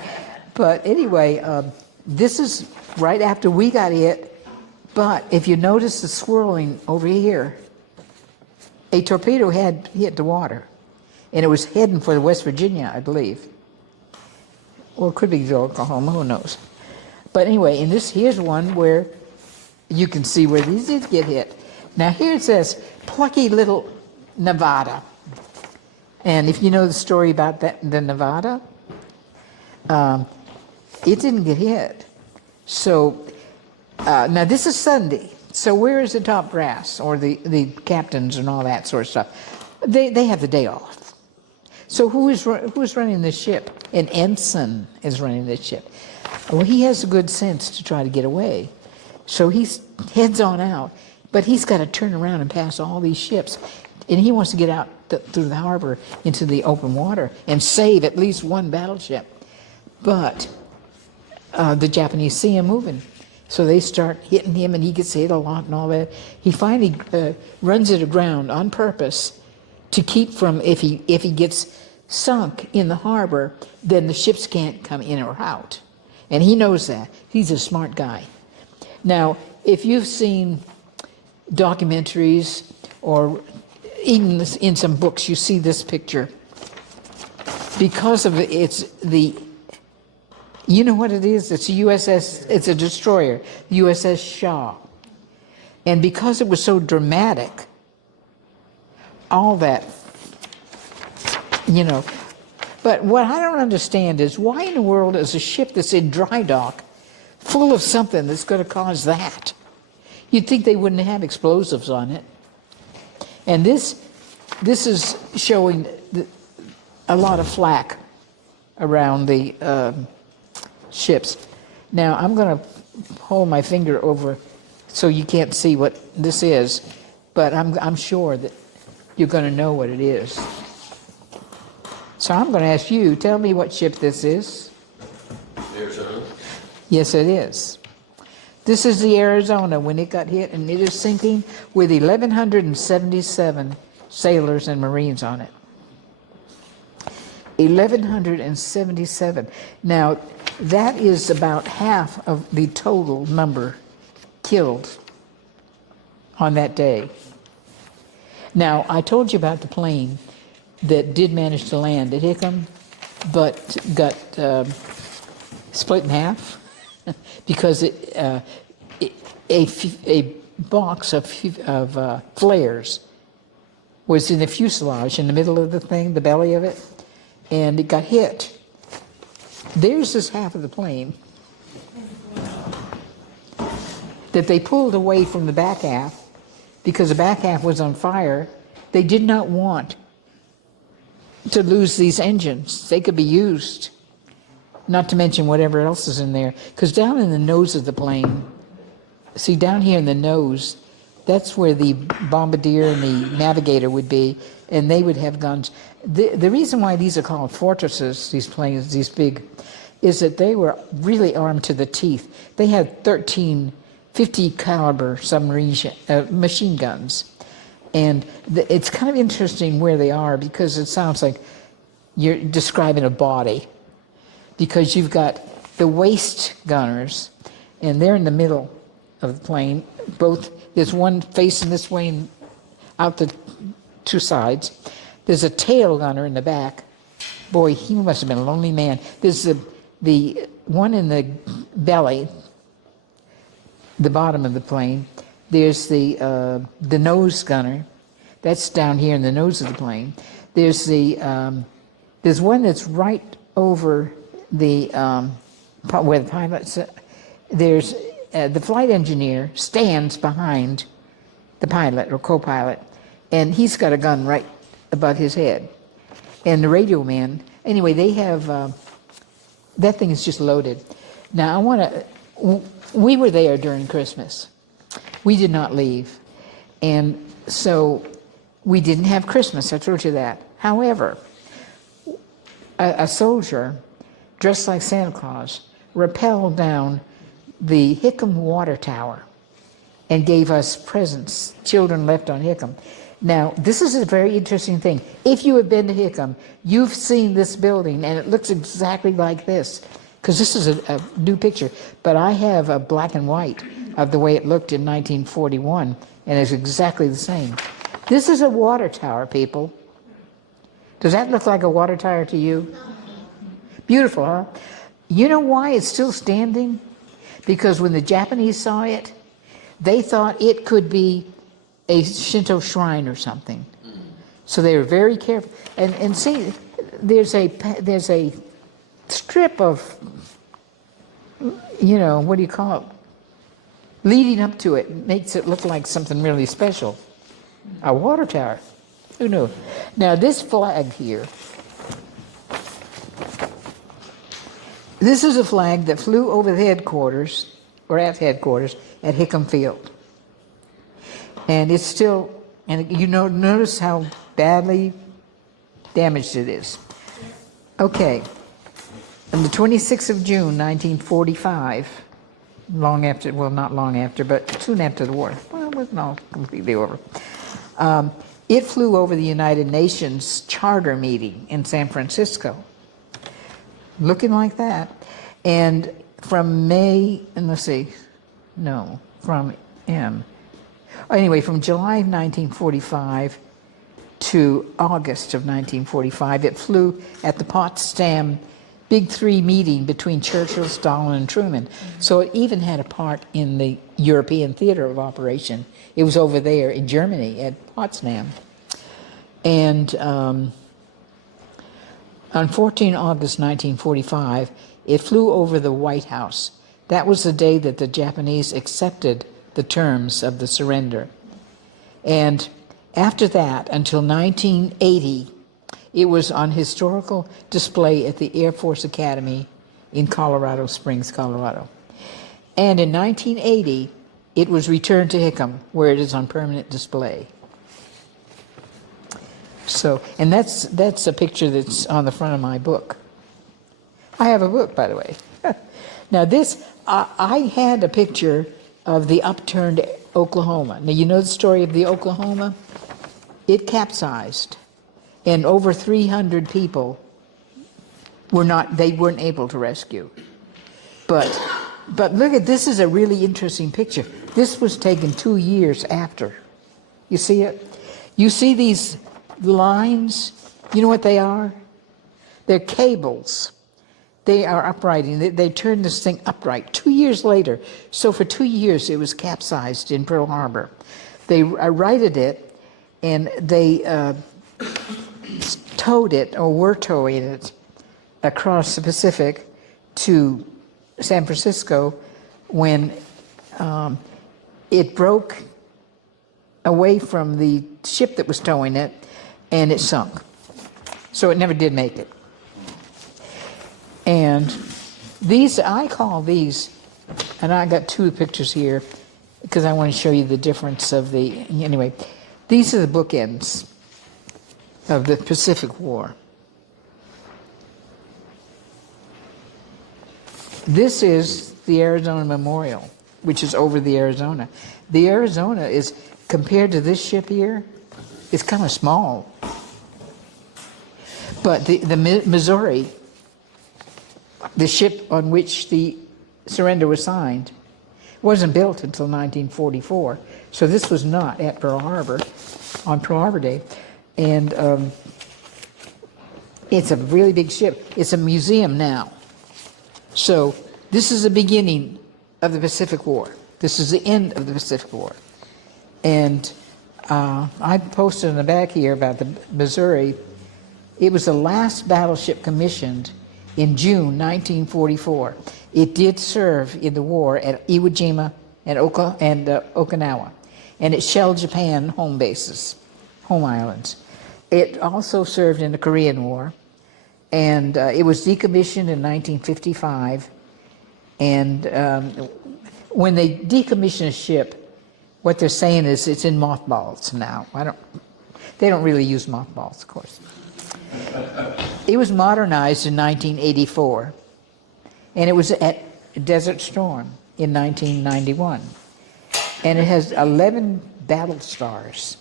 But anyway, this is right after we got hit. But if you notice the swirling over here, a torpedo had hit the water. And it was heading for the West Virginia, I believe. Or it could be Oklahoma, who knows. But anyway, and here's one where you can see where these did get hit. Now here it says, plucky little Nevada. And if you know the story about the Nevada, it didn't get hit. So now this is Sunday. So where is the top brass or the captains and all that sort of stuff? They have the day off. So who's running this ship? An ensign is running this ship. Well, he has the good sense to try to get away. So he heads on out, but he's got to turn around and pass all these ships. And he wants to get out through the harbor into the open water and save at least one battleship. But the Japanese see him moving. So they start hitting him, and he gets hit a lot and all that. He finally runs it aground on purpose to keep from, if he gets sunk in the harbor, then the ships can't come in or out. And he knows that. He's a smart guy. Now, if you've seen documentaries or even in some books, you see this picture. because of you know what it is? It's a USS, it's a destroyer, USS Shaw. And because it was so dramatic, all that, But what I don't understand is why in the world is a ship that's in dry dock full of something that's going to cause that? You'd think they wouldn't have explosives on it. And this is showing a lot of flak around the ships. Now I'm going to hold my finger over so you can't see what this is, but I'm sure that you're going to know what it is. So I'm going to ask you, tell me what ship this is. Arizona? Yes, it is. This is the Arizona when it got hit, and it is sinking with 1,177 sailors and Marines on it. 1,177. Now, that is about half of the total number killed on that day. Now, I told you about the plane that did manage to land at Hickam, but got split in half because a box of flares was in the fuselage in the middle of the thing, the belly of it, and it got hit. There's this half of the plane that they pulled away from the back half because the back half was on fire. They did not want to lose these engines. They could be used, not to mention whatever else is in there. Because down in the nose of the plane, see down here in the nose, that's where the bombardier and the navigator would be, and they would have guns. The reason why these are called fortresses, these planes, these big, is that they were really armed to the teeth. They had 13 50 caliber submarine machine guns. And it's kind of interesting where they are because it sounds like you're describing a body, because you've got the waist gunners, and they're in the middle of the plane. There's one facing this way and out the two sides. There's a tail gunner in the back. Boy, he must have been a lonely man. There's the one in the belly, the bottom of the plane. There's the nose gunner. That's down here in the nose of the plane. There's there's one that's right over the where the pilots. There's the flight engineer stands behind the pilot or co-pilot, and he's got a gun right above his head. And the radio man. Anyway, they have that thing is just loaded. Now I want to. We were there during Christmas. We did not leave, and so we didn't have Christmas. I told you that. However, a soldier dressed like Santa Claus rappelled down the Hickam water tower and gave us presents, children left on Hickam. Now, this is a very interesting thing. If you have been to Hickam, you've seen this building, and it looks exactly like this, because this is a new picture. But I have a black and white of the way it looked in 1941, and it's exactly the same. This is a water tower, people. Does that look like a water tower to you? Beautiful, huh? You know why it's still standing? Because when the Japanese saw it, they thought it could be a Shinto shrine or something. So they were very careful. And see, there's a strip of, what do you call it? Leading up to it makes it look like something really special. A water tower. Who knew? Now this flag here, this is a flag that flew over the headquarters, or at headquarters, at Hickam Field. And it's still, and notice how badly damaged it is. Okay, on the 26th of June, 1945, long after, well, not long after, but soon after the war. Well, it wasn't all completely over. It flew over the United Nations charter meeting in San Francisco, looking like that. And from from July of 1945 to August of 1945. It flew at the Potsdam Big Three meeting between Churchill, Stalin, and Truman. So it even had a part in the European theater of operation. It was over there in Germany at Potsdam. And on 14 August 1945, it flew over the White House. That was the day that the Japanese accepted the terms of the surrender. And after that, until 1980, it was on historical display at the Air Force Academy in Colorado Springs, Colorado. And in 1980, it was returned to Hickam, where it is on permanent display. So, and that's a picture that's on the front of my book. I have a book, by the way. Now this, I had a picture of the upturned Oklahoma. Now you know the story of the Oklahoma? It capsized, and over 300 people they weren't able to rescue. But look at, this is a really interesting picture. This was taken 2 years after. You see it? You see these lines? You know what they are? They're cables. They are uprighting. They turned this thing upright 2 years later. So for 2 years it was capsized in Pearl Harbor. They righted it, and they towed it, or were towing it, across the Pacific to San Francisco when it broke away from the ship that was towing it, and it sunk. So it never did make it. And these, I call these, and I got two pictures here because I want to show you the difference of the, anyway, these are the bookends of the Pacific War. This is the Arizona Memorial, which is over the Arizona. The Arizona is, compared to this ship here, it's kind of small. But the Missouri, the ship on which the surrender was signed, wasn't built until 1944. So this was not at Pearl Harbor, on Pearl Harbor Day. And it's a really big ship. It's a museum now. So this is the beginning of the Pacific War. This is the end of the Pacific War. And I posted in the back here about the Missouri. It was the last battleship commissioned in June 1944. It did serve in the war at Iwo Jima and Okinawa, and it shelled Japan home bases, home islands. It also served in the Korean War, and it was decommissioned in 1955. And when they decommission a ship, what they're saying is it's in mothballs now. They don't really use mothballs, of course. It was modernized in 1984, and it was at Desert Storm in 1991. And it has 11 battle stars.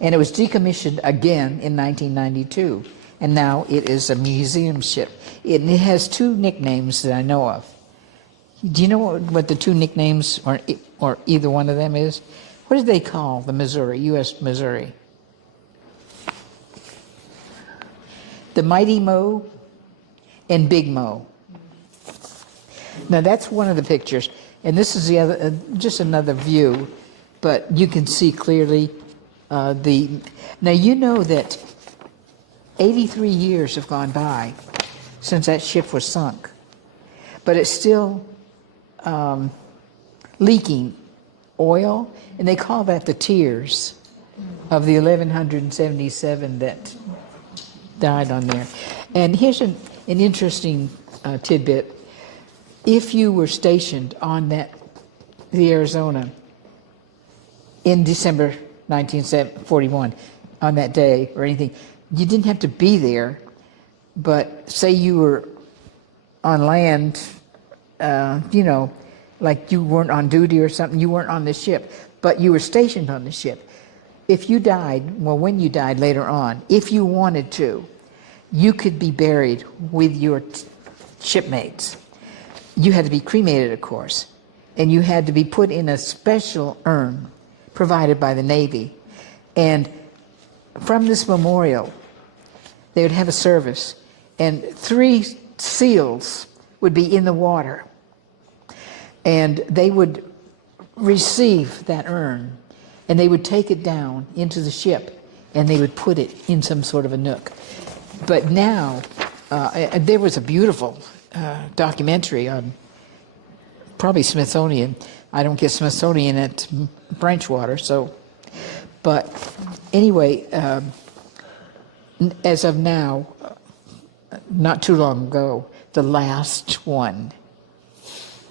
And it was decommissioned again in 1992, and now it is a museum ship. It has two nicknames that I know of. Do you know what the two nicknames, or either one of them is? What did they call the Missouri, U.S. Missouri? The Mighty Mo and Big Mo. Now that's one of the pictures, and this is the other, just another view, but you can see clearly now you know that 83 years have gone by since that ship was sunk, but it's still leaking oil, and they call that the tears of the 1,177 that died on there. And here's an interesting tidbit. If you were stationed on the Arizona in December 1941, on that day or anything, you didn't have to be there, but say you were on land, you know, like you weren't on duty or something, you weren't on the ship, but you were stationed on the ship. If you died, well, when you died later on, if you wanted to, you could be buried with your shipmates. You had to be cremated, of course, and you had to be put in a special urn provided by the Navy. And from this memorial, they would have a service, and 3 seals would be in the water, and they would receive that urn, and they would take it down into the ship, and they would put it in some sort of a nook. But now, there was a beautiful documentary on probably Smithsonian. I don't get Smithsonian at Branchwater, so, but anyway, as of now, not too long ago, the last one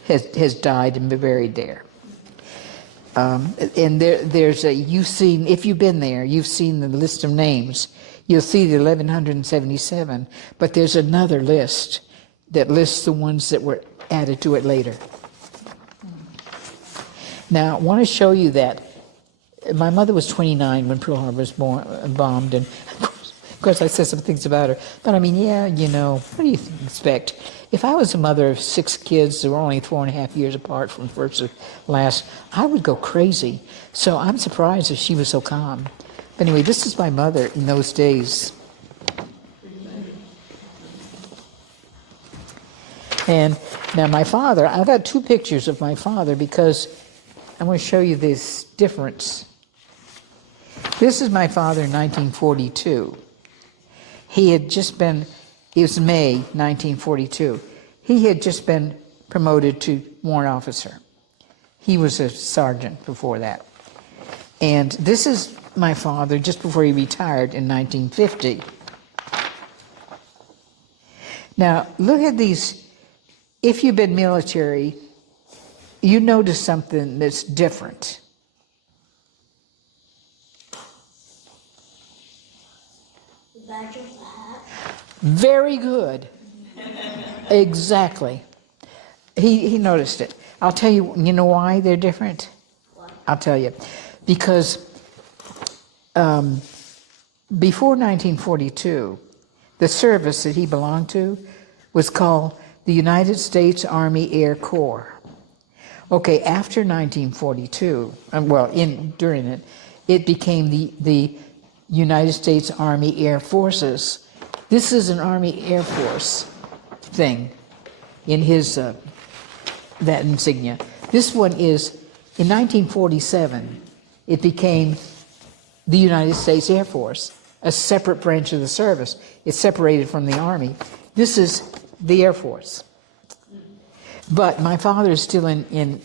has died and been buried there. And there's you've seen, if you've been there, you've seen the list of names. You'll see the 1177, but there's another list that lists the ones that were added to it later. Now, I want to show you that my mother was 29 when Pearl Harbor was bombed, and of course I said some things about her, but I mean, yeah, you know, what do you expect? If I was a mother of 6 kids that were only 4.5 years apart from first to last, I would go crazy. So I'm surprised that she was so calm. But anyway, this is my mother in those days. And now my father, I've got 2 pictures of my father because I want to show you this difference. This is my father in 1942. He had just been, it was May 1942. He had just been promoted to warrant officer. He was a sergeant before that. And this is my father just before he retired in 1950. Now, look at these. If you've been military, you notice something that's different. Badge of the hat. Very good. Exactly. He noticed it. I'll tell you, you know why they're different? Why? I'll tell you. Because before 1942, the service that he belonged to was called the United States Army Air Corps. Okay, after 1942, during it, it became the United States Army Air Forces. This is an Army Air Force thing in his, that insignia. This one is, in 1947, it became the United States Air Force, a separate branch of the service. It's separated from the Army. This is the Air Force. But my father is still in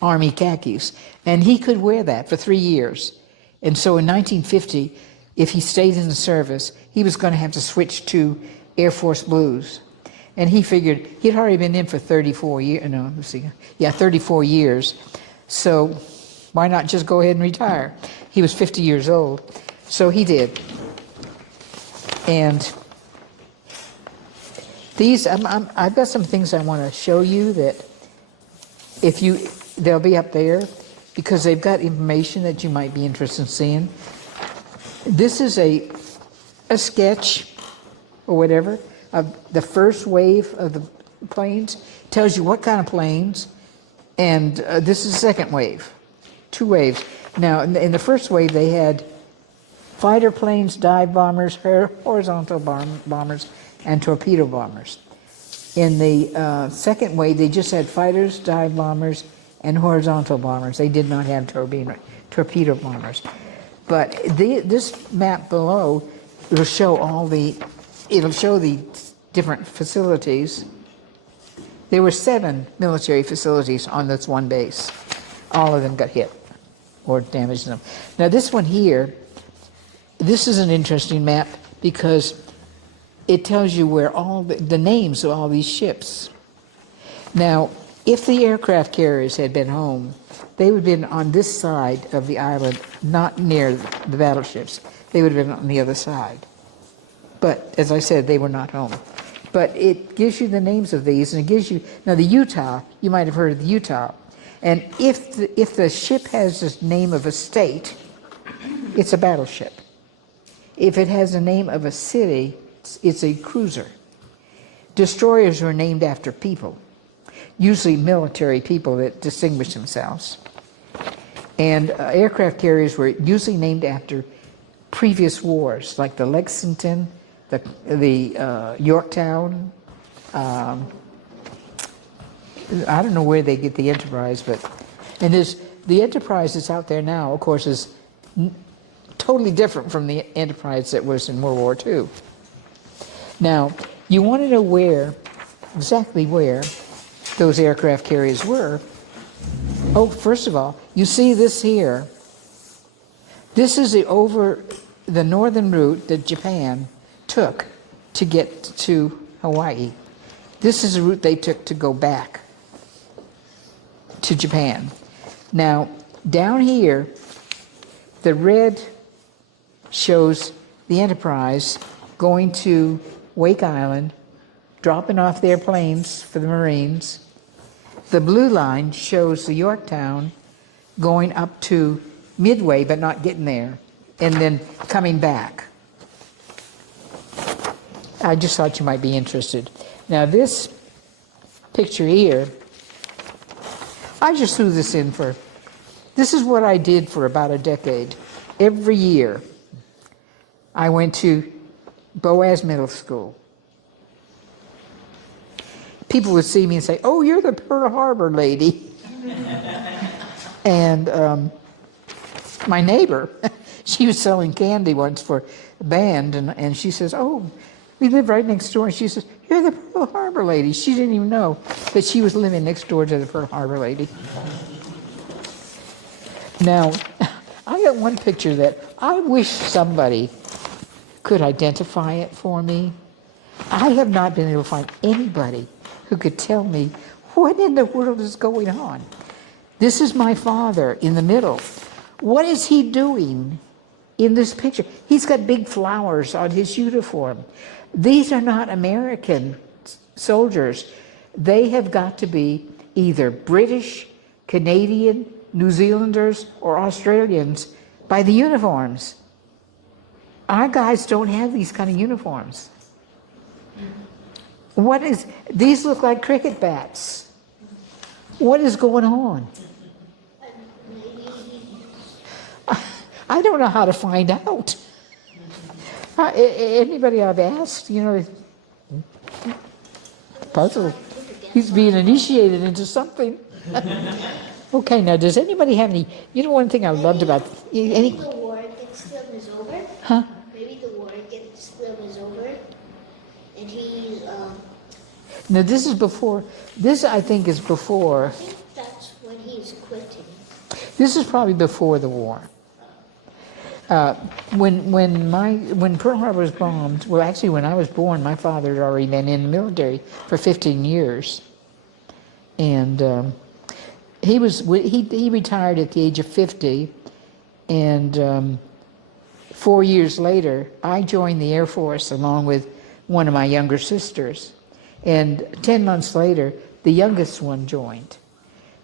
Army khakis, and he could wear that for 3 years. And so in 1950, if he stayed in the service, he was going to have to switch to Air Force Blues. And he figured, he'd already been in for 34 years, 34 years. So why not just go ahead and retire? He was 50 years old. So he did. And these, I've got some things I want to show you that they'll be up there because they've got information that you might be interested in seeing. This is a sketch or whatever of the first wave of the planes. It tells you what kind of planes, and this is the second wave, 2 waves. Now, in the first wave, they had fighter planes, dive bombers, horizontal bombers, and torpedo bombers. In the second wave, they just had fighters, dive bombers, and horizontal bombers. They did not have torpedo bombers. But this map below will show it'll show the different facilities. There were 7 military facilities on this one base. All of them got hit or damaged them. Now this one here, this is an interesting map because it tells you where all the names of all these ships. Now, if the aircraft carriers had been home, they would have been on this side of the island, not near the battleships. They would have been on the other side. But, as I said, they were not home. But it gives you the names of these, and it gives you, now the Utah, you might have heard of the Utah. And if the ship has the name of a state, it's a battleship. If it has the name of a city, it's a cruiser. Destroyers were named after people, usually military people that distinguished themselves. And aircraft carriers were usually named after previous wars, like the Lexington, the Yorktown. I don't know where they get the Enterprise, and the Enterprise that's out there now, of course, is totally different from the Enterprise that was in World War II. Now, you want to know exactly where those aircraft carriers were. Oh, first of all, you see this here. This is the northern route that Japan took to get to Hawaii. This is the route they took to go back to Japan. Now, down here, the red shows the Enterprise going to Wake Island, dropping off their planes for the Marines. The blue line shows the Yorktown going up to Midway, but not getting there, and then coming back. I just thought you might be interested. Now this picture here, I just threw this in this is what I did for about a decade. Every year, I went to Boaz Middle School. People would see me and say, "Oh, you're the Pearl Harbor lady." And my neighbor, she was selling candy once for a band, and she says, "Oh, we live right next door." And she says, "You're the Pearl Harbor lady." She didn't even know that she was living next door to the Pearl Harbor lady. Now, I got one picture that I wish somebody could identify it for me. I have not been able to find anybody who could tell me what in the world is going on. This is my father in the middle. What is he doing in this picture? He's got big flowers on his uniform. These are not American soldiers. They have got to be either British, Canadian, New Zealanders, or Australians by the uniforms. Our guys don't have these kind of uniforms. These look like cricket bats. What is going on? I don't know how to find out. Anybody I've asked, puzzled. He's being initiated into something. Okay, now does anybody have any, one thing I loved about, Maybe the war against them is over. Huh? Maybe the war against them is over. And he's, Now this is before, I think is before, I think that's when he's quitting. this is probably before the war. When Pearl Harbor was bombed, well actually when I was born, my father had already been in the military for 15 years. And he retired at the age of 50, and 4 years later, I joined the Air Force along with one of my younger sisters. And 10 months later, the youngest one joined.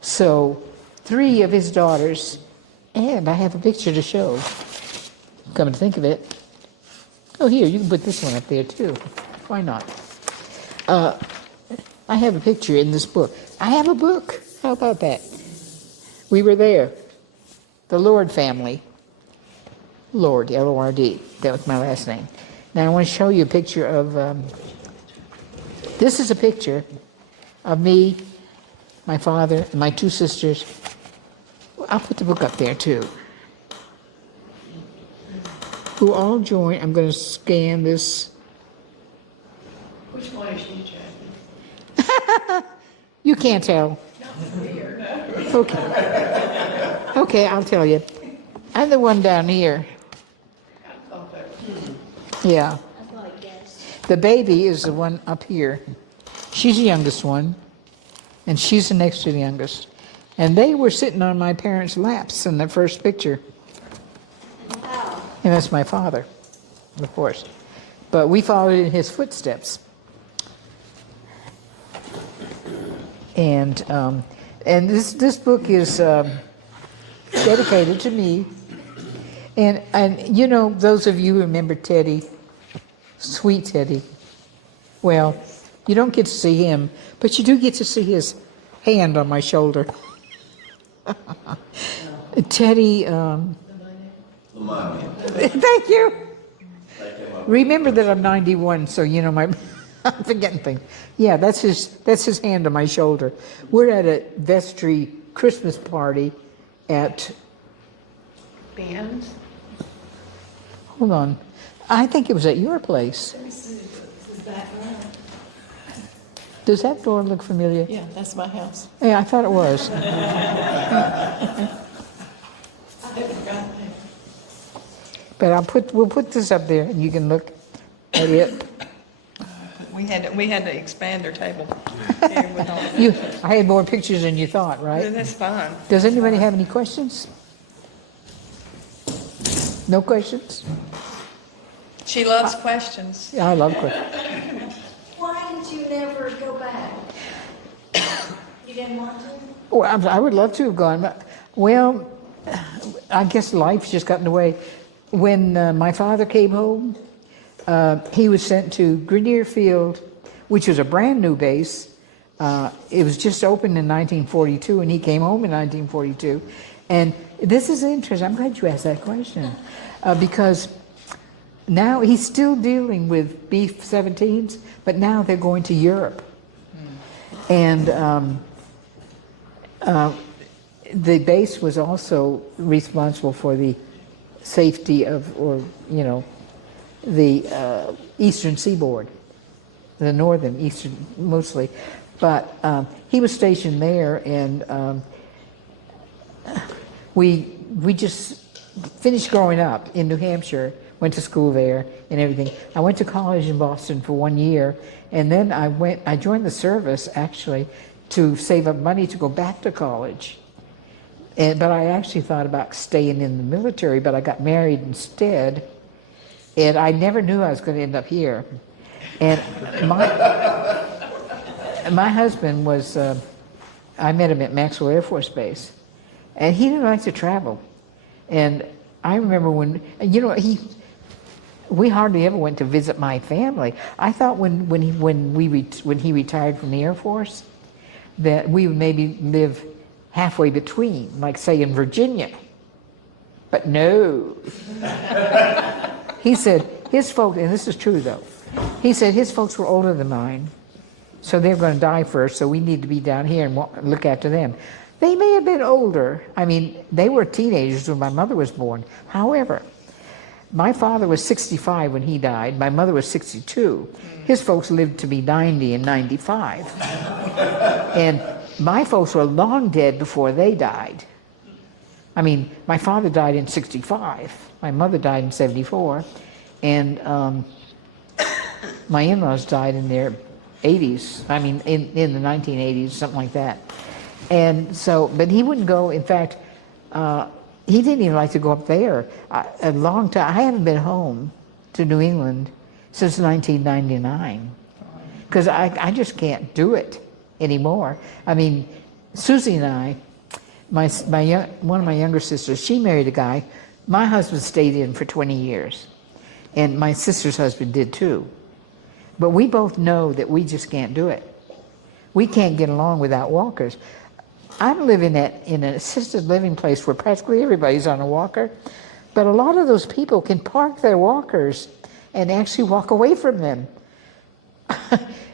So 3 of his daughters, and I have a picture to show, come to think of it. Oh, here, you can put this one up there too. Why not? I have a picture in this book. I have a book. How about that? We were there. The Lord family. Lord, L-O-R-D. That was my last name. Now I want to show you a picture of, this is a picture of me, my father, and my 2 sisters. I'll put the book up there too. Who all joined. I'm going to scan this. Which one is she, Jackie? You can't tell. Okay. Okay, I'll tell you. I'm the one down here. Yeah. That's what I guess. The baby is the one up here. She's the youngest one, and she's the next to the youngest. And they were sitting on my parents' laps in the first picture. Wow. And that's my father, of course. But we followed in his footsteps. And this book is dedicated to me. And those of you who remember Teddy, sweet Teddy, well, you don't get to see him, but you do get to see his hand on my shoulder. Teddy, Thank you. Remember that I'm 91, so you know I'm forgetting things. Yeah, that's his hand on my shoulder. We're at a vestry Christmas party at, Bands? hold on, I think it was at your place. Let me see. This is that room. Does that door look familiar? Yeah, that's my house. Yeah, I thought it was. I haven't gotten there. But we'll put this up there and you can look at it. We had to expand our table. Here with all- I had more pictures than you thought, right? That's fine. Does anybody have any questions? No questions? She loves questions. Yeah, I love questions. Why did you never go back? You didn't want to? Well, I would love to have gone, but, well, I guess life's just got in the way. When my father came home, he was sent to Hickam Field, which was a brand new base. It was just opened in 1942, and he came home in 1942. And this is interesting. I'm glad you asked that question, because now he's still dealing with B-17s, but now they're going to Europe. And the base was also responsible for the safety of, or, you know, the eastern seaboard, the northern, eastern mostly. But he was stationed there, and we just finished growing up in New Hampshire, went to school there and everything. I went to college in Boston for 1 year, and then I joined the service actually to save up money to go back to college. But I actually thought about staying in the military, but I got married instead, and I never knew I was going to end up here. And my husband was, I met him at Maxwell Air Force Base, and he didn't like to travel. And I remember when, you know, we hardly ever went to visit my family. I thought when he retired from the Air Force, that we would maybe live halfway between, like say in Virginia. But no. He said his folks, and this is true though, he said his folks were older than mine, so they're going to die first, so we need to be down here and look after them. They may have been older. I mean, they were teenagers when my mother was born. However, my father was 65 when he died. My mother was 62. His folks lived to be 90 and 95. And my folks were long dead before they died. I mean, my father died in 65. My mother died in 74. And my in-laws died in their 80s. I mean, in the 1980s, something like that. And so, but he wouldn't go. In fact, he didn't even like to go up there. A long time. I haven't been home to New England since 1999 because I just can't do it anymore. I mean, Susie and I, one of my younger sisters, she married a guy. My husband stayed in for 20 years, and my sister's husband did too. But we both know that we just can't do it. We can't get along without walkers. I'm living in an assisted living place where practically everybody's on a walker, but a lot of those people can park their walkers and actually walk away from them.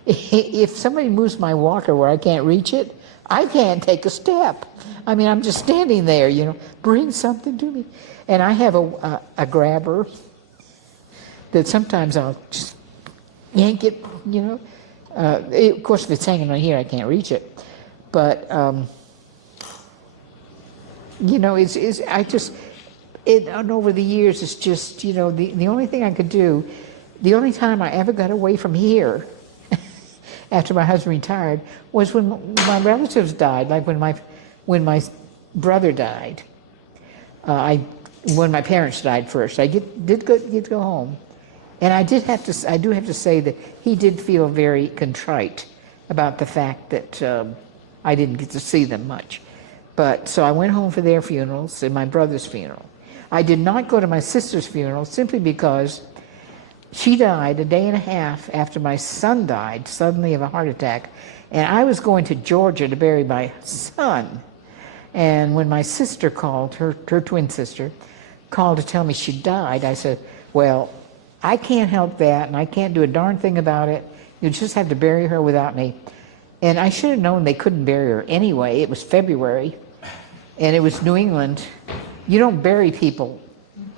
If somebody moves my walker where I can't reach it, I can't take a step. I mean, I'm just standing there, you know, bring something to me. And I have a grabber that sometimes I'll just yank it, you know. Of course, if it's hanging on here, I can't reach it. But, you know, and over the years, it's just, you know, the only thing I could do, the only time I ever got away from here after my husband retired was when my relatives died, like when my brother died. When my parents died first, I did get to go home. And I do have to say that he did feel very contrite about the fact that I didn't get to see them much. But so I went home for their funerals and my brother's funeral. I did not go to my sister's funeral simply because she died a day and a half after my son died suddenly of a heart attack, and I was going to Georgia to bury my son. And when my sister called, her twin sister, called to tell me she died. I said, well, I can't help that, and I can't do a darn thing about it. You just have to bury her without me. And I should have known they couldn't bury her anyway. It was February, and it was New England. You don't bury people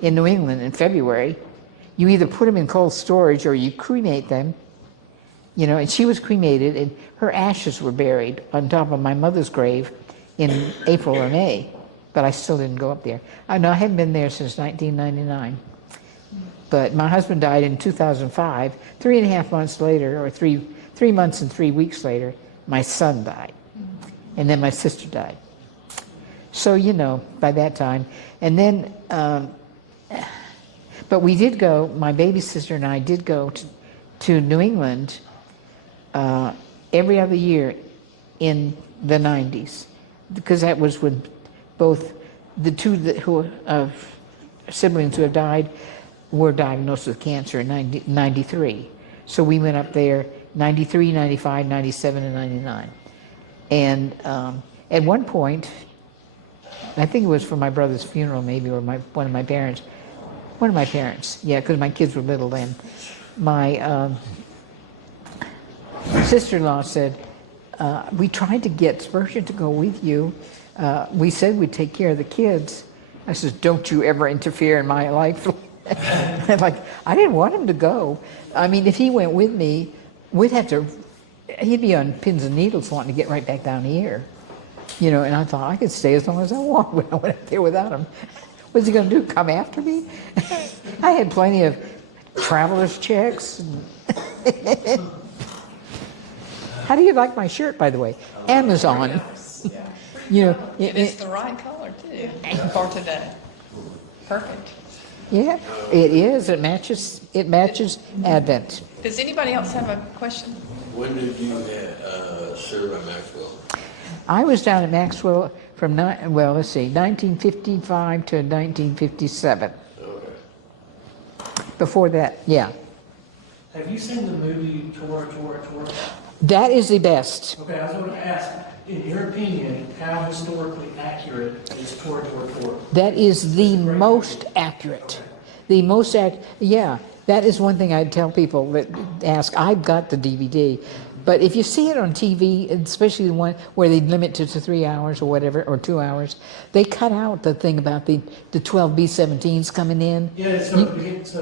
in New England in February. You either put them in cold storage or you cremate them. You know, and she was cremated, and her ashes were buried on top of my mother's grave in April or May, but I still didn't go up there. I know I haven't been there since 1999. But my husband died in 2005. 3.5 months later, or three months and 3 weeks later, my son died. And then my sister died. So, you know, by that time. And then, but we did go, my baby sister and I did go to New England every other year in the 90s, because that was when both the two siblings who have died were diagnosed with cancer in 93. So we went up there 93, 95, 97, and 99. And at one point, I think it was for my brother's funeral maybe, or one of my parents, yeah, because my kids were little then. My sister-in-law said, we tried to get Spurgeon to go with you. We said we'd take care of the kids. I said, don't you ever interfere in my life. I'm like, I didn't want him to go. I mean, if he went with me, he'd be on pins and needles wanting to get right back down here. You know, and I thought I could stay as long as I want when I went up there without him. What's he going to do, come after me? I had plenty of traveler's checks. How do you like my shirt, by the way? Amazon. You know, It's the right color too for today. Perfect. yeah, it is. It matches Advent. Does anybody else have a question? When did you serve at Maxwell? I was down at Maxwell from 1955 to 1957. Okay. Before that, yeah. Have you seen the movie Tora? That is the best. Okay, I was going to ask, in your opinion, how historically accurate is Tora? That is the most accurate. The most yeah, that is one thing I'd tell people that ask. I've got the DVD, but if you see it on TV, especially the one where they limit it to 3 hours or whatever, or 2 hours, they cut out the thing about the 12 B-17s coming in. Yeah, so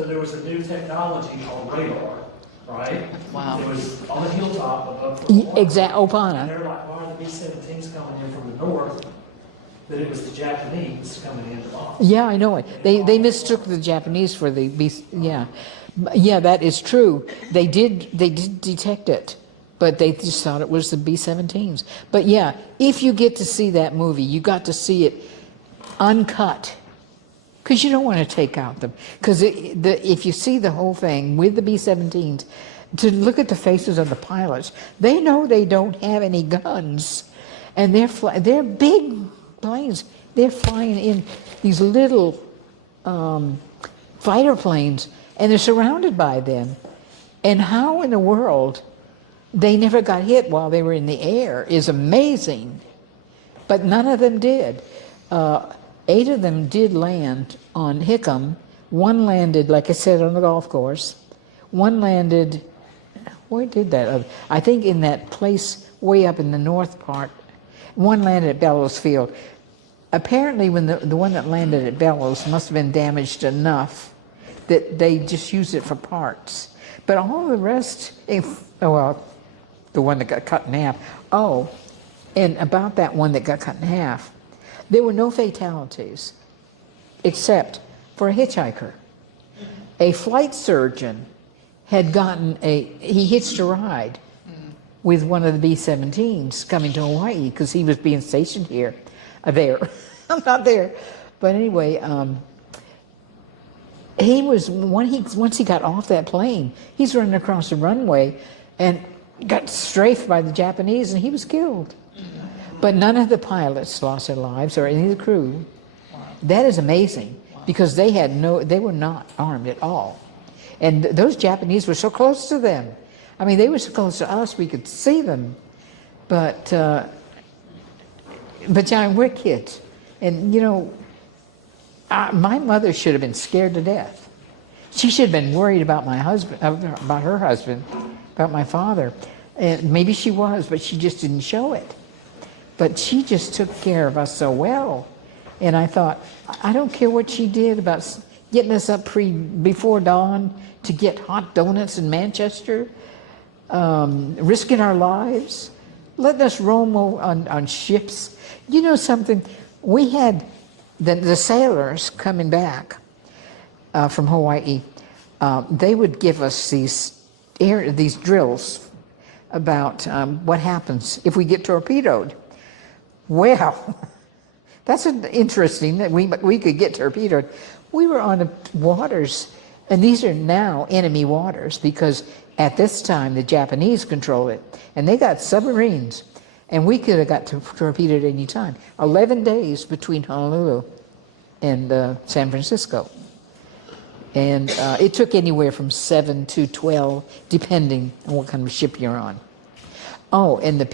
there was a new technology called radar, right? Wow. It was on the hilltop above Fort Lauderdale. Exact And Opana. they're like, why are the B-17s coming in from the north? That it was the Japanese coming into Boston. Yeah, I know it. They mistook the Japanese for the B. Yeah, yeah, that is true. They did detect it, but they just thought it was the B-17s. But yeah, if you get to see that movie, you got to see it uncut, because you don't want to take out them. Because if you see the whole thing with the B-17s, to look at the faces of the pilots, they know they don't have any guns, and they're big planes. They're flying in these little fighter planes, and they're surrounded by them. And how in the world they never got hit while they were in the air is amazing. But none of them did. 8 of them did land on Hickam. One landed, like I said, on the golf course. One landed, where did that? I think in that place way up in the north part. One landed at Bellows Field. Apparently, when the one that landed at Bellows must have been damaged enough that they just used it for parts. But all the rest, the one that got cut in half. Oh, and about that one that got cut in half, there were no fatalities, except for a hitchhiker. A flight surgeon had he hitched a ride with one of the B-17s coming to Hawaii because he was being stationed here. There. I'm not there. But anyway, once he got off that plane, he's running across the runway and got strafed by the Japanese, and he was killed. But none of the pilots lost their lives, or any of the crew. That is amazing, because they were not armed at all. And those Japanese were so close to them. I mean, they were so close to us, we could see them. But John, we're kids. And, you know, My mother should have been scared to death. She should have been worried about my husband, about her husband, about my father. And maybe she was, but she just didn't show it. But she just took care of us so well. And I thought, I don't care what she did about getting us up before dawn to get hot donuts in Manchester, risking our lives, letting us roam on ships. You know something? We had the sailors coming back from Hawaii. They would give us these drills about what happens if we get torpedoed. Well, that's interesting that we could get torpedoed. We were on the waters, and these are now enemy waters because at this time the Japanese control it, and they got submarines, and we could have got torpedoed any time. 11 days between Honolulu and San Francisco. And it took anywhere from 7 to 12, depending on what kind of ship you're on. Oh, and the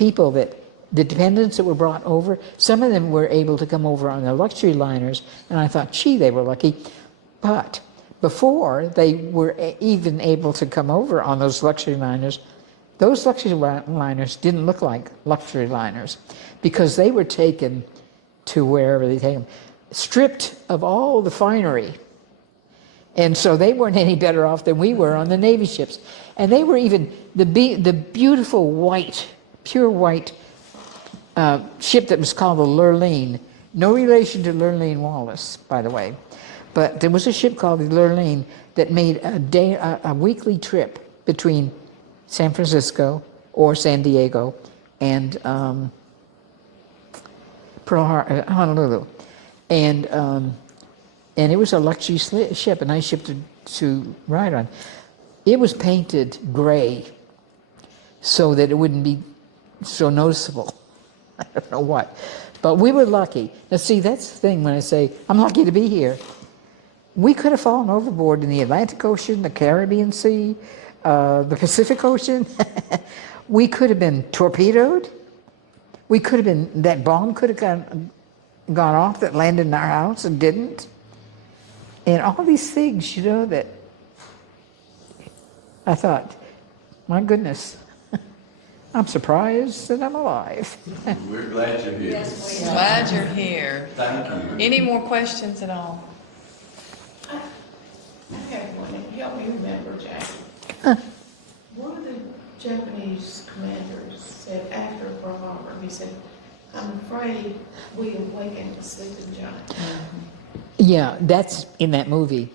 dependents that were brought over, some of them were able to come over on the luxury liners, and I thought, gee, they were lucky. But before they were even able to come over on those luxury liners didn't look like luxury liners because they were taken to wherever they take them, stripped of all the finery. And so they weren't any better off than we were on the Navy ships. And they were even the beautiful white, pure white ship that was called the Lurleen. No relation to Lurleen Wallace, by the way. But there was a ship called the Lurleen that made a weekly trip between San Francisco or San Diego and Honolulu. And it was a luxury ship, a nice ship to ride on. It was painted gray so that it wouldn't be so noticeable. I don't know what. But we were lucky. Now see, that's the thing when I say, I'm lucky to be here. We could have fallen overboard in the Atlantic Ocean, the Caribbean Sea, the Pacific Ocean. We could have been torpedoed. We could have been, that bomb could have gone off that landed in our house and didn't. And all these things, you know, that I thought, my goodness, I'm surprised that I'm alive. We're glad you're here. Yes, we are. Glad you're here. Thank you. Any more questions at all? I have one, help me remember, Jackie. One of the Japanese commanders said after Pearl Harbor, he said, I'm afraid we awakened the sleeping giant. Yeah, that's in that movie.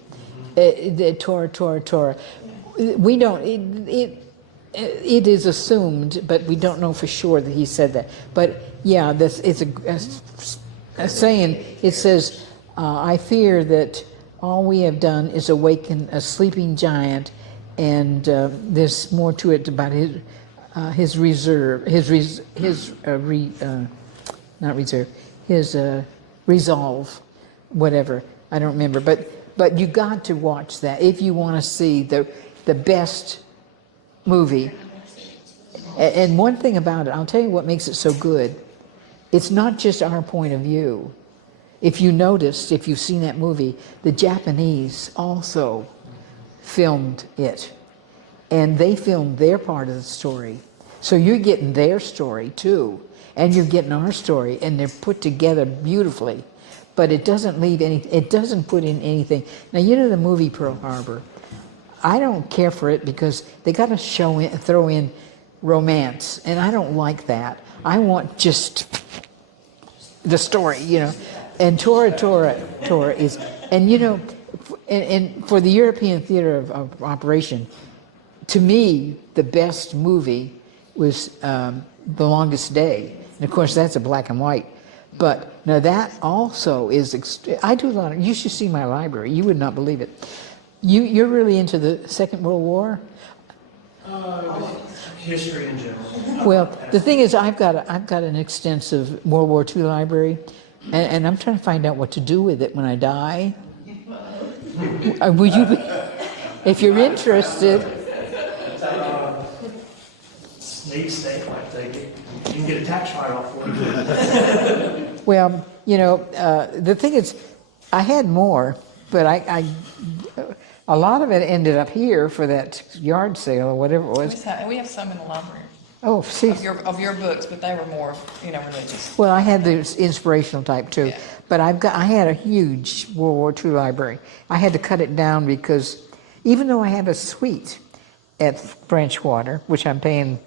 The Tora. We don't, it is assumed, but we don't know for sure that he said that. But yeah, it's a saying, it says, I fear that all we have done is awaken a sleeping giant, and there's more to it about his reserve, resolve, whatever. I don't remember, but you got to watch that if you want to see the best movie. And one thing about it, I'll tell you what makes it so good. It's not just our point of view. If you noticed, if you've seen that movie, the Japanese also filmed it. And they filmed their part of the story. So you're getting their story too. And you're getting our story. And they're put together beautifully. But it doesn't leave it doesn't put in anything. Now, you know the movie Pearl Harbor. I don't care for it because they got to throw in romance. And I don't like that. I want just the story, you know. And Tora is, and you know, and for the European theater of operation, to me, the best movie was The Longest Day. And of course, that's a black and white. But now that also is, I do a lot of, you should see my library. You would not believe it. You're really into the Second World War? History in general. Well, the thing is, I've got an extensive World War II library, and I'm trying to find out what to do with it when I die. Would you be, if you're interested? Neat state might take it. You can get a tax write-off for it. Well, you know, the thing is, I had more, but a lot of it ended up here for that yard sale or whatever it was. We have some in the library Oh, see, of your books, but they were more, religious. well, I had the inspirational type too, Yeah. but I had a huge World War II library. I had to cut it down because even though I have a suite at Branchwater, which I'm paying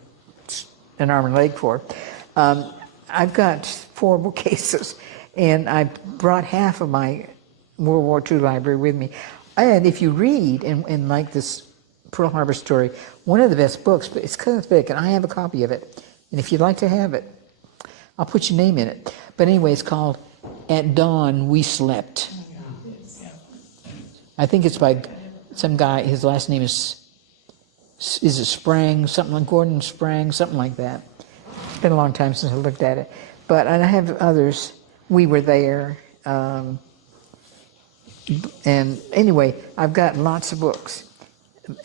an arm and leg for, I've got 4 bookcases, and I brought half of my World War II library with me. And if you read, and like this Pearl Harbor story, one of the best books, but it's kind of thick, and I have a copy of it. And if you'd like to have it, I'll put your name in it. But anyway, it's called At Dawn We Slept. I think it's by some guy, his last name is it Sprang, something like Gordon Sprang, something like that. It's been a long time since I looked at it. But and I have others. We Were There. And anyway, I've got lots of books.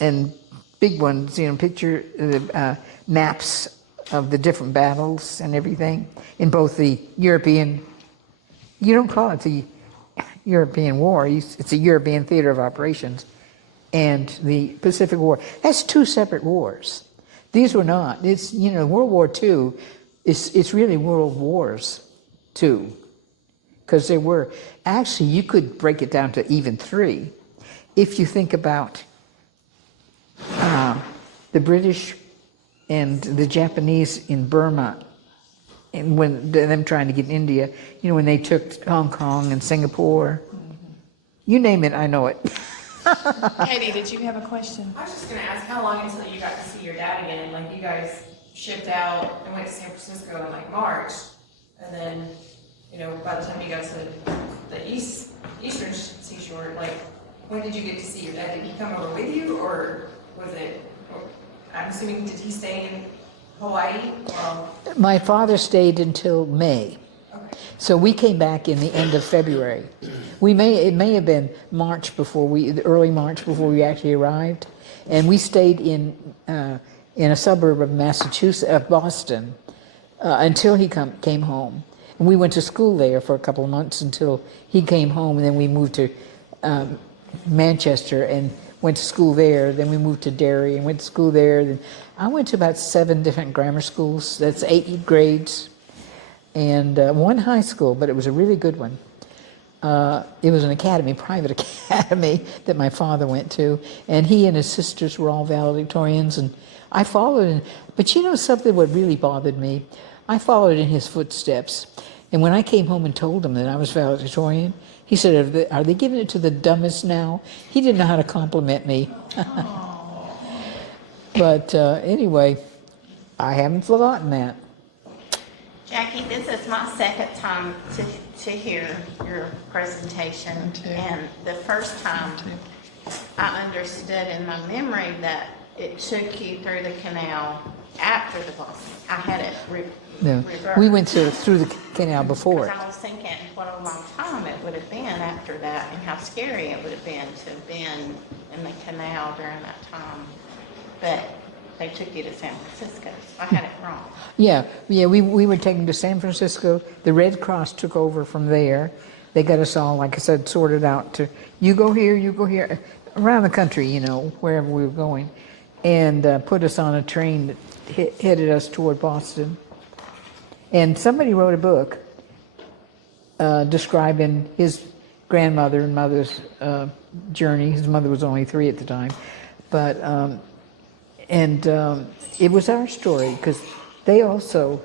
And big ones, picture maps of the different battles and everything in both the European, you don't call it the European War, it's a European theater of operations, and the Pacific War. That's 2 separate wars. These were not. It's, World War II, it's really World Wars II, because there were, actually you could break it down to even 3. If you think about the British and the Japanese in Burma, and when them trying to get India, when they took Hong Kong and Singapore, you name it, I know it. Katie, did you have a question? I was just gonna ask, how long until you got to see your dad again? Like, you guys shipped out and went to San Francisco in like March, and then, by the time you got to the eastern seashore, like, when did you get to see your dad? Did he come over with you, or was it, I'm assuming, did he stay in Hawaii? My father stayed until May. Okay. So we came back in the end of February. It may have been early March before we actually arrived, and we stayed in a suburb of Boston, until he came home. And we went to school there for a couple of months until he came home, and then we moved to Manchester and went to school there. Then we moved to Derry and went to school there. Then I went to about 7 different grammar schools. That's 8 grades. And 1 high school, but it was a really good one. It was an academy, private academy that my father went to, and he and his sisters were all valedictorians, and I followed. But something what really bothered me? I followed in his footsteps, and when I came home and told him that I was valedictorian, he said, "Are they giving it to the dumbest now?" He didn't know how to compliment me. But anyway, I haven't forgotten that. Jackie, this is my second time to hear your presentation. Me too. And the first time I understood in my memory that it took you through the canal after the bus. I had it No, reversed. we went through the canal before. Because I was thinking what a long time it would have been after that, and how scary it would have been to have been in the canal during that time. But they took you to San Francisco, so I had it wrong. Yeah, we were taken to San Francisco. The Red Cross took over from there. They got us all, like I said, sorted out to, you go here, around the country, wherever we were going, and put us on a train that headed us toward Boston. And somebody wrote a book describing his grandmother and mother's journey. His mother was only 3 at the time, but it was our story because they also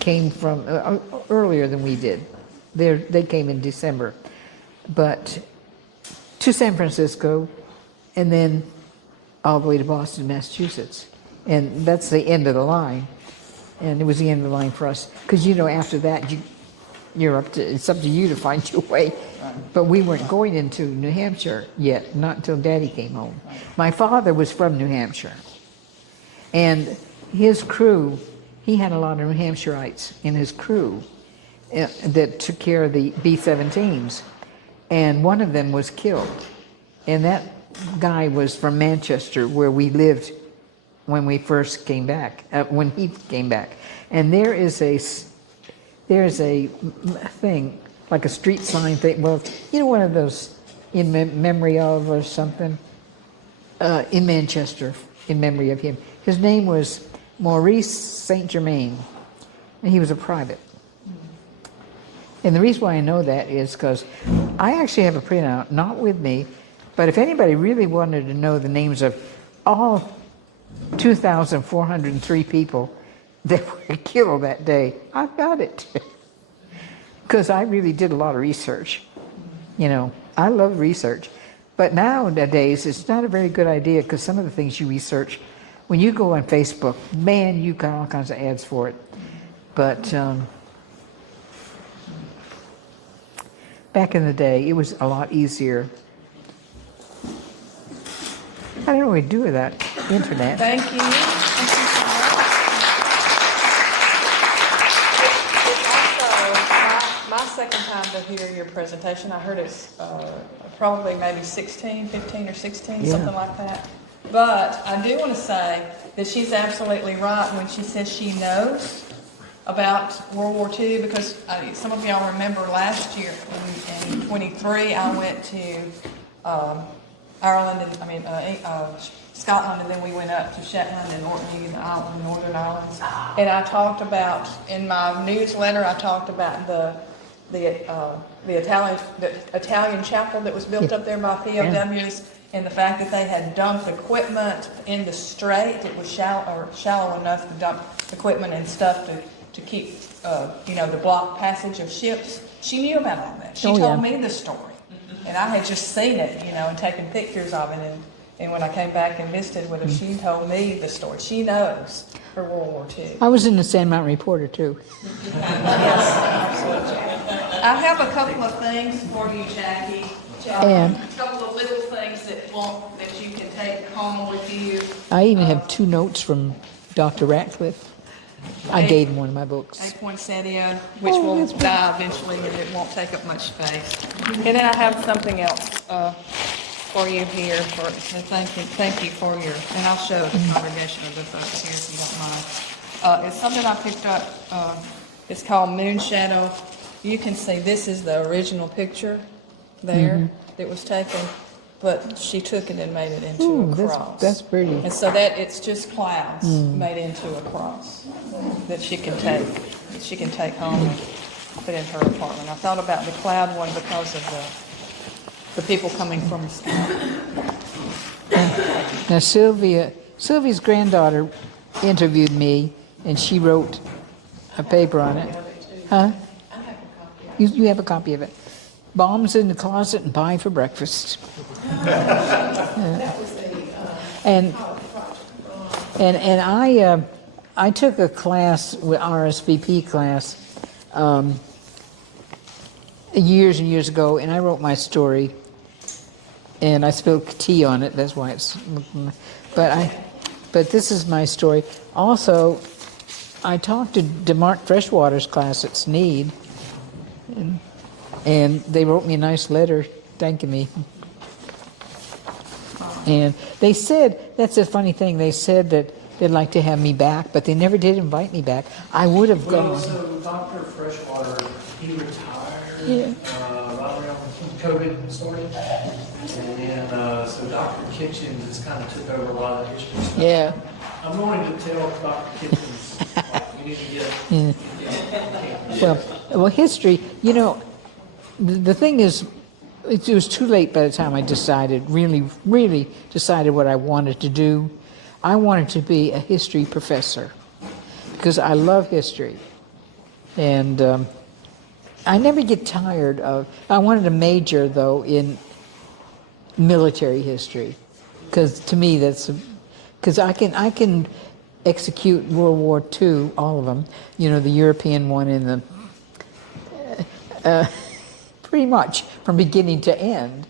came from earlier than we did. They came in December, but to San Francisco, and then all the way to Boston, Massachusetts, and that's the end of the line. And it was the end of the line for us because after that it's up to you to find your way. But we weren't going into New Hampshire yet, not until Daddy came home. My father was from New Hampshire, and his crew, he had a lot of New Hampshireites in his crew that took care of the B-17s, and one of them was killed. And that guy was from Manchester, where we lived when we first came back, when he came back. And there is a thing, like a street sign thing. Well, one of those in memory of or something in Manchester, in memory of him. His name was Maurice Saint Germain, and he was a private. And the reason why I know that is because I actually have a printout, not with me, but if anybody really wanted to know the names of all 2,403 people that were killed that day, I've got it. Because I really did a lot of research. I love research. But nowadays, it's not a very good idea because some of the things you research, when you go on Facebook, man, you got all kinds of ads for it. But back in the day, it was a lot easier. I don't know what we do with that internet. Thank you. It's also my second time to hear your presentation. I heard it probably maybe 15 or 16, Yeah. something like that. But I do want to say that she's absolutely right when she says she knows about World War II, because some of y'all remember last year in 23, I went to Ireland, Scotland, and then we went up to Shetland and Orkney and the Northern Islands. And I talked about, in my newsletter, I talked about the Italian chapel that was built up there by POWs, and the fact that they had dumped equipment in the strait. It was shallow enough to dump equipment and stuff to keep, the blocked passage of ships. She knew about all that. She told me the story. And I had just seen it, and taken pictures of it. And when I came back and visited with her, she told me the story. She knows her World War II. I was in the Sand Mountain Reporter, too. Yes, absolutely. I have a couple of things for you, Jackie. And? A couple of little things that you can take home with you. I even have 2 notes from Dr. Ratcliffe. I gave him one of my books. A poinsettia, which will die eventually, and it won't take up much space. And then I have something else for you here. Thank you for your, and I'll show the congregation of the folks here if you don't mind. It's something I picked up. It's called Moon Shadow. You can see this is the original picture there that was taken, but she took it and made it into a cross. That's pretty. And so that it's just clouds made into a cross that she can take home and put in her apartment. I thought about the cloud one because of the people coming from the sky. Now Sylvia's granddaughter interviewed me, and she wrote a paper on it. Huh? You have a copy of it. Bombs in the closet and pie for breakfast. And I took a class, with RSVP class, years and years ago, and I wrote my story, and I spilled tea on it. That's why it's. But this is my story. Also, I talked to DeMark Freshwater's class at Sneed, and they wrote me a nice letter thanking me. And they said, that's a funny thing, they said that they'd like to have me back, but they never did invite me back. I would have gone. Well, so Dr. Freshwater, he retired right around when COVID started. And so Dr. Kitchens just kind of took over a lot of the history stuff. Yeah. I'm going to tell Dr. Kitchens, you need to get... Well, history, the thing is, it was too late by the time I decided, really decided what I wanted to do. I wanted to be a history professor because I love history. And I never get tired of, I wanted to major, though, in military history because to me that's, because I can execute World War II, all of them, the European one and the, pretty much from beginning to end,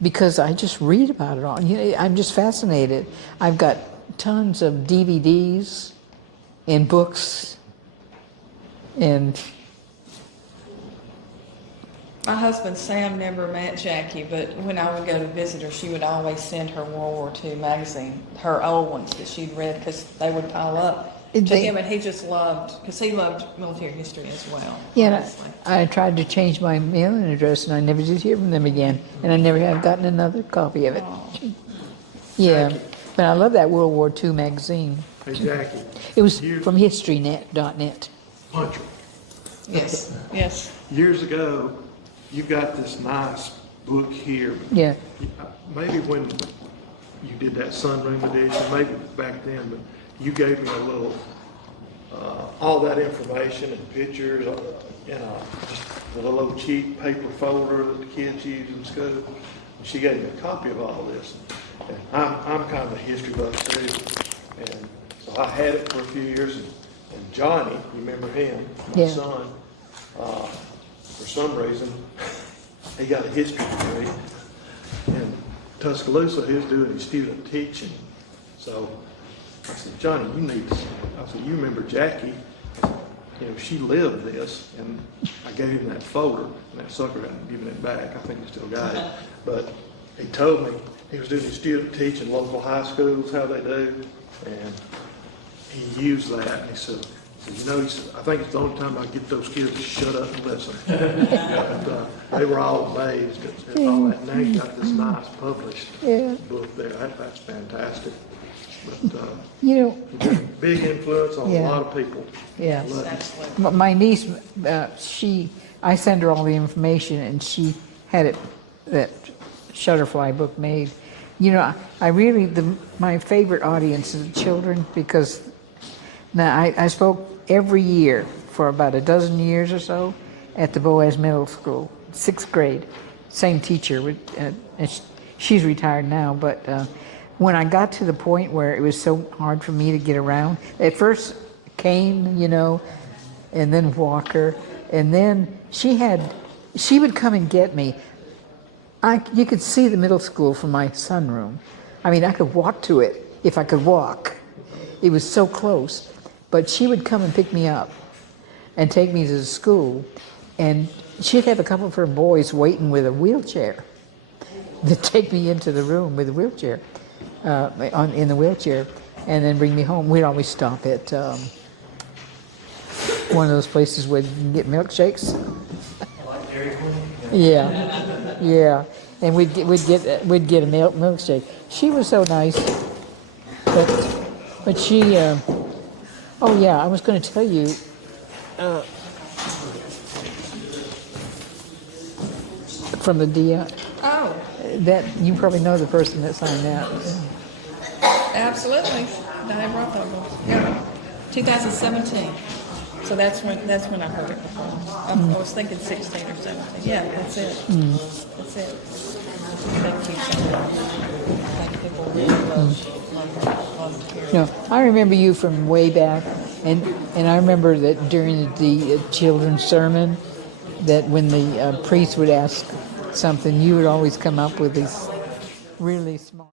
because I just read about it all. I'm just fascinated. I've got tons of DVDs and books, and My husband Sam never met Jackie, but when I would go to visit her, she would always send her World War II magazine, her old ones that she'd read, because they would pile up. to They- him, and he just loved, because he loved military history as well. Yeah, honestly. I tried to change my mailing address and I never did hear from them again. And I never have gotten another copy of it. Yeah, but I love that World War II magazine. Hey, Jackie, It was Years- from historynet.net. puncher. Yes, yes. Years ago, you got this nice book here. Yeah, Maybe when you did that sunroom edition, maybe back then, but you gave me a little, all that information and pictures in just a little old cheap paper folder that the kids use in school. And she gave me a copy of all this. And I'm kind of a history buff too. And so I had it for a few years. And Johnny, you remember him, my Yeah. son, for some reason, he got a history degree. In Tuscaloosa, he was doing his student teaching. So I said, Johnny, you need to, I said, you remember Jackie? You know, she lived this, and I gave him that folder, and that sucker hadn't given it back. I think he still got it. But he told me he was doing his student teaching, local high schools, how they do, and he used that, and he said, you know, he said, I think it's the only time I get those kids to shut up and listen. And, they were all amazed at all that. Now you got this nice published Yeah. book there. That's fantastic. But you know, big influence on Yeah. a lot of people. yeah. Love it. My niece, I sent her all the information and she had it, that Shutterfly book made. You know, I really, my favorite audience is children because now I spoke every year for about a dozen years or so at the Boaz Middle School, 6th grade. Same teacher, and she's retired now, but when I got to the point where it was so hard for me to get around, at first Kane, you know, and then Walker, and then she would come and get me. You could see the middle school from my sunroom. I mean, I could walk to it if I could walk. It was so close. But she would come and pick me up and take me to the school, and she'd have a couple of her boys waiting with a wheelchair to take me into the room with a wheelchair, in the wheelchair, and then bring me home. We'd always stop at one of those places where you can get milkshakes. Like Dairy Queen? Yeah, yeah, and we'd get a milkshake. She was so nice, but she. Oh yeah, I was going to tell you. From the DI, Oh, that you probably know the person that signed that. absolutely. Diane Brothover. Yeah. 2017. So that's when I heard it before. I was thinking 16 or 17. Yeah, that's it. That's it. Thank you so much. I think people really love to hear it. No, I remember you from way back, and I remember that during the children's sermon, that when the priest would ask something, you would always come up with these really smart.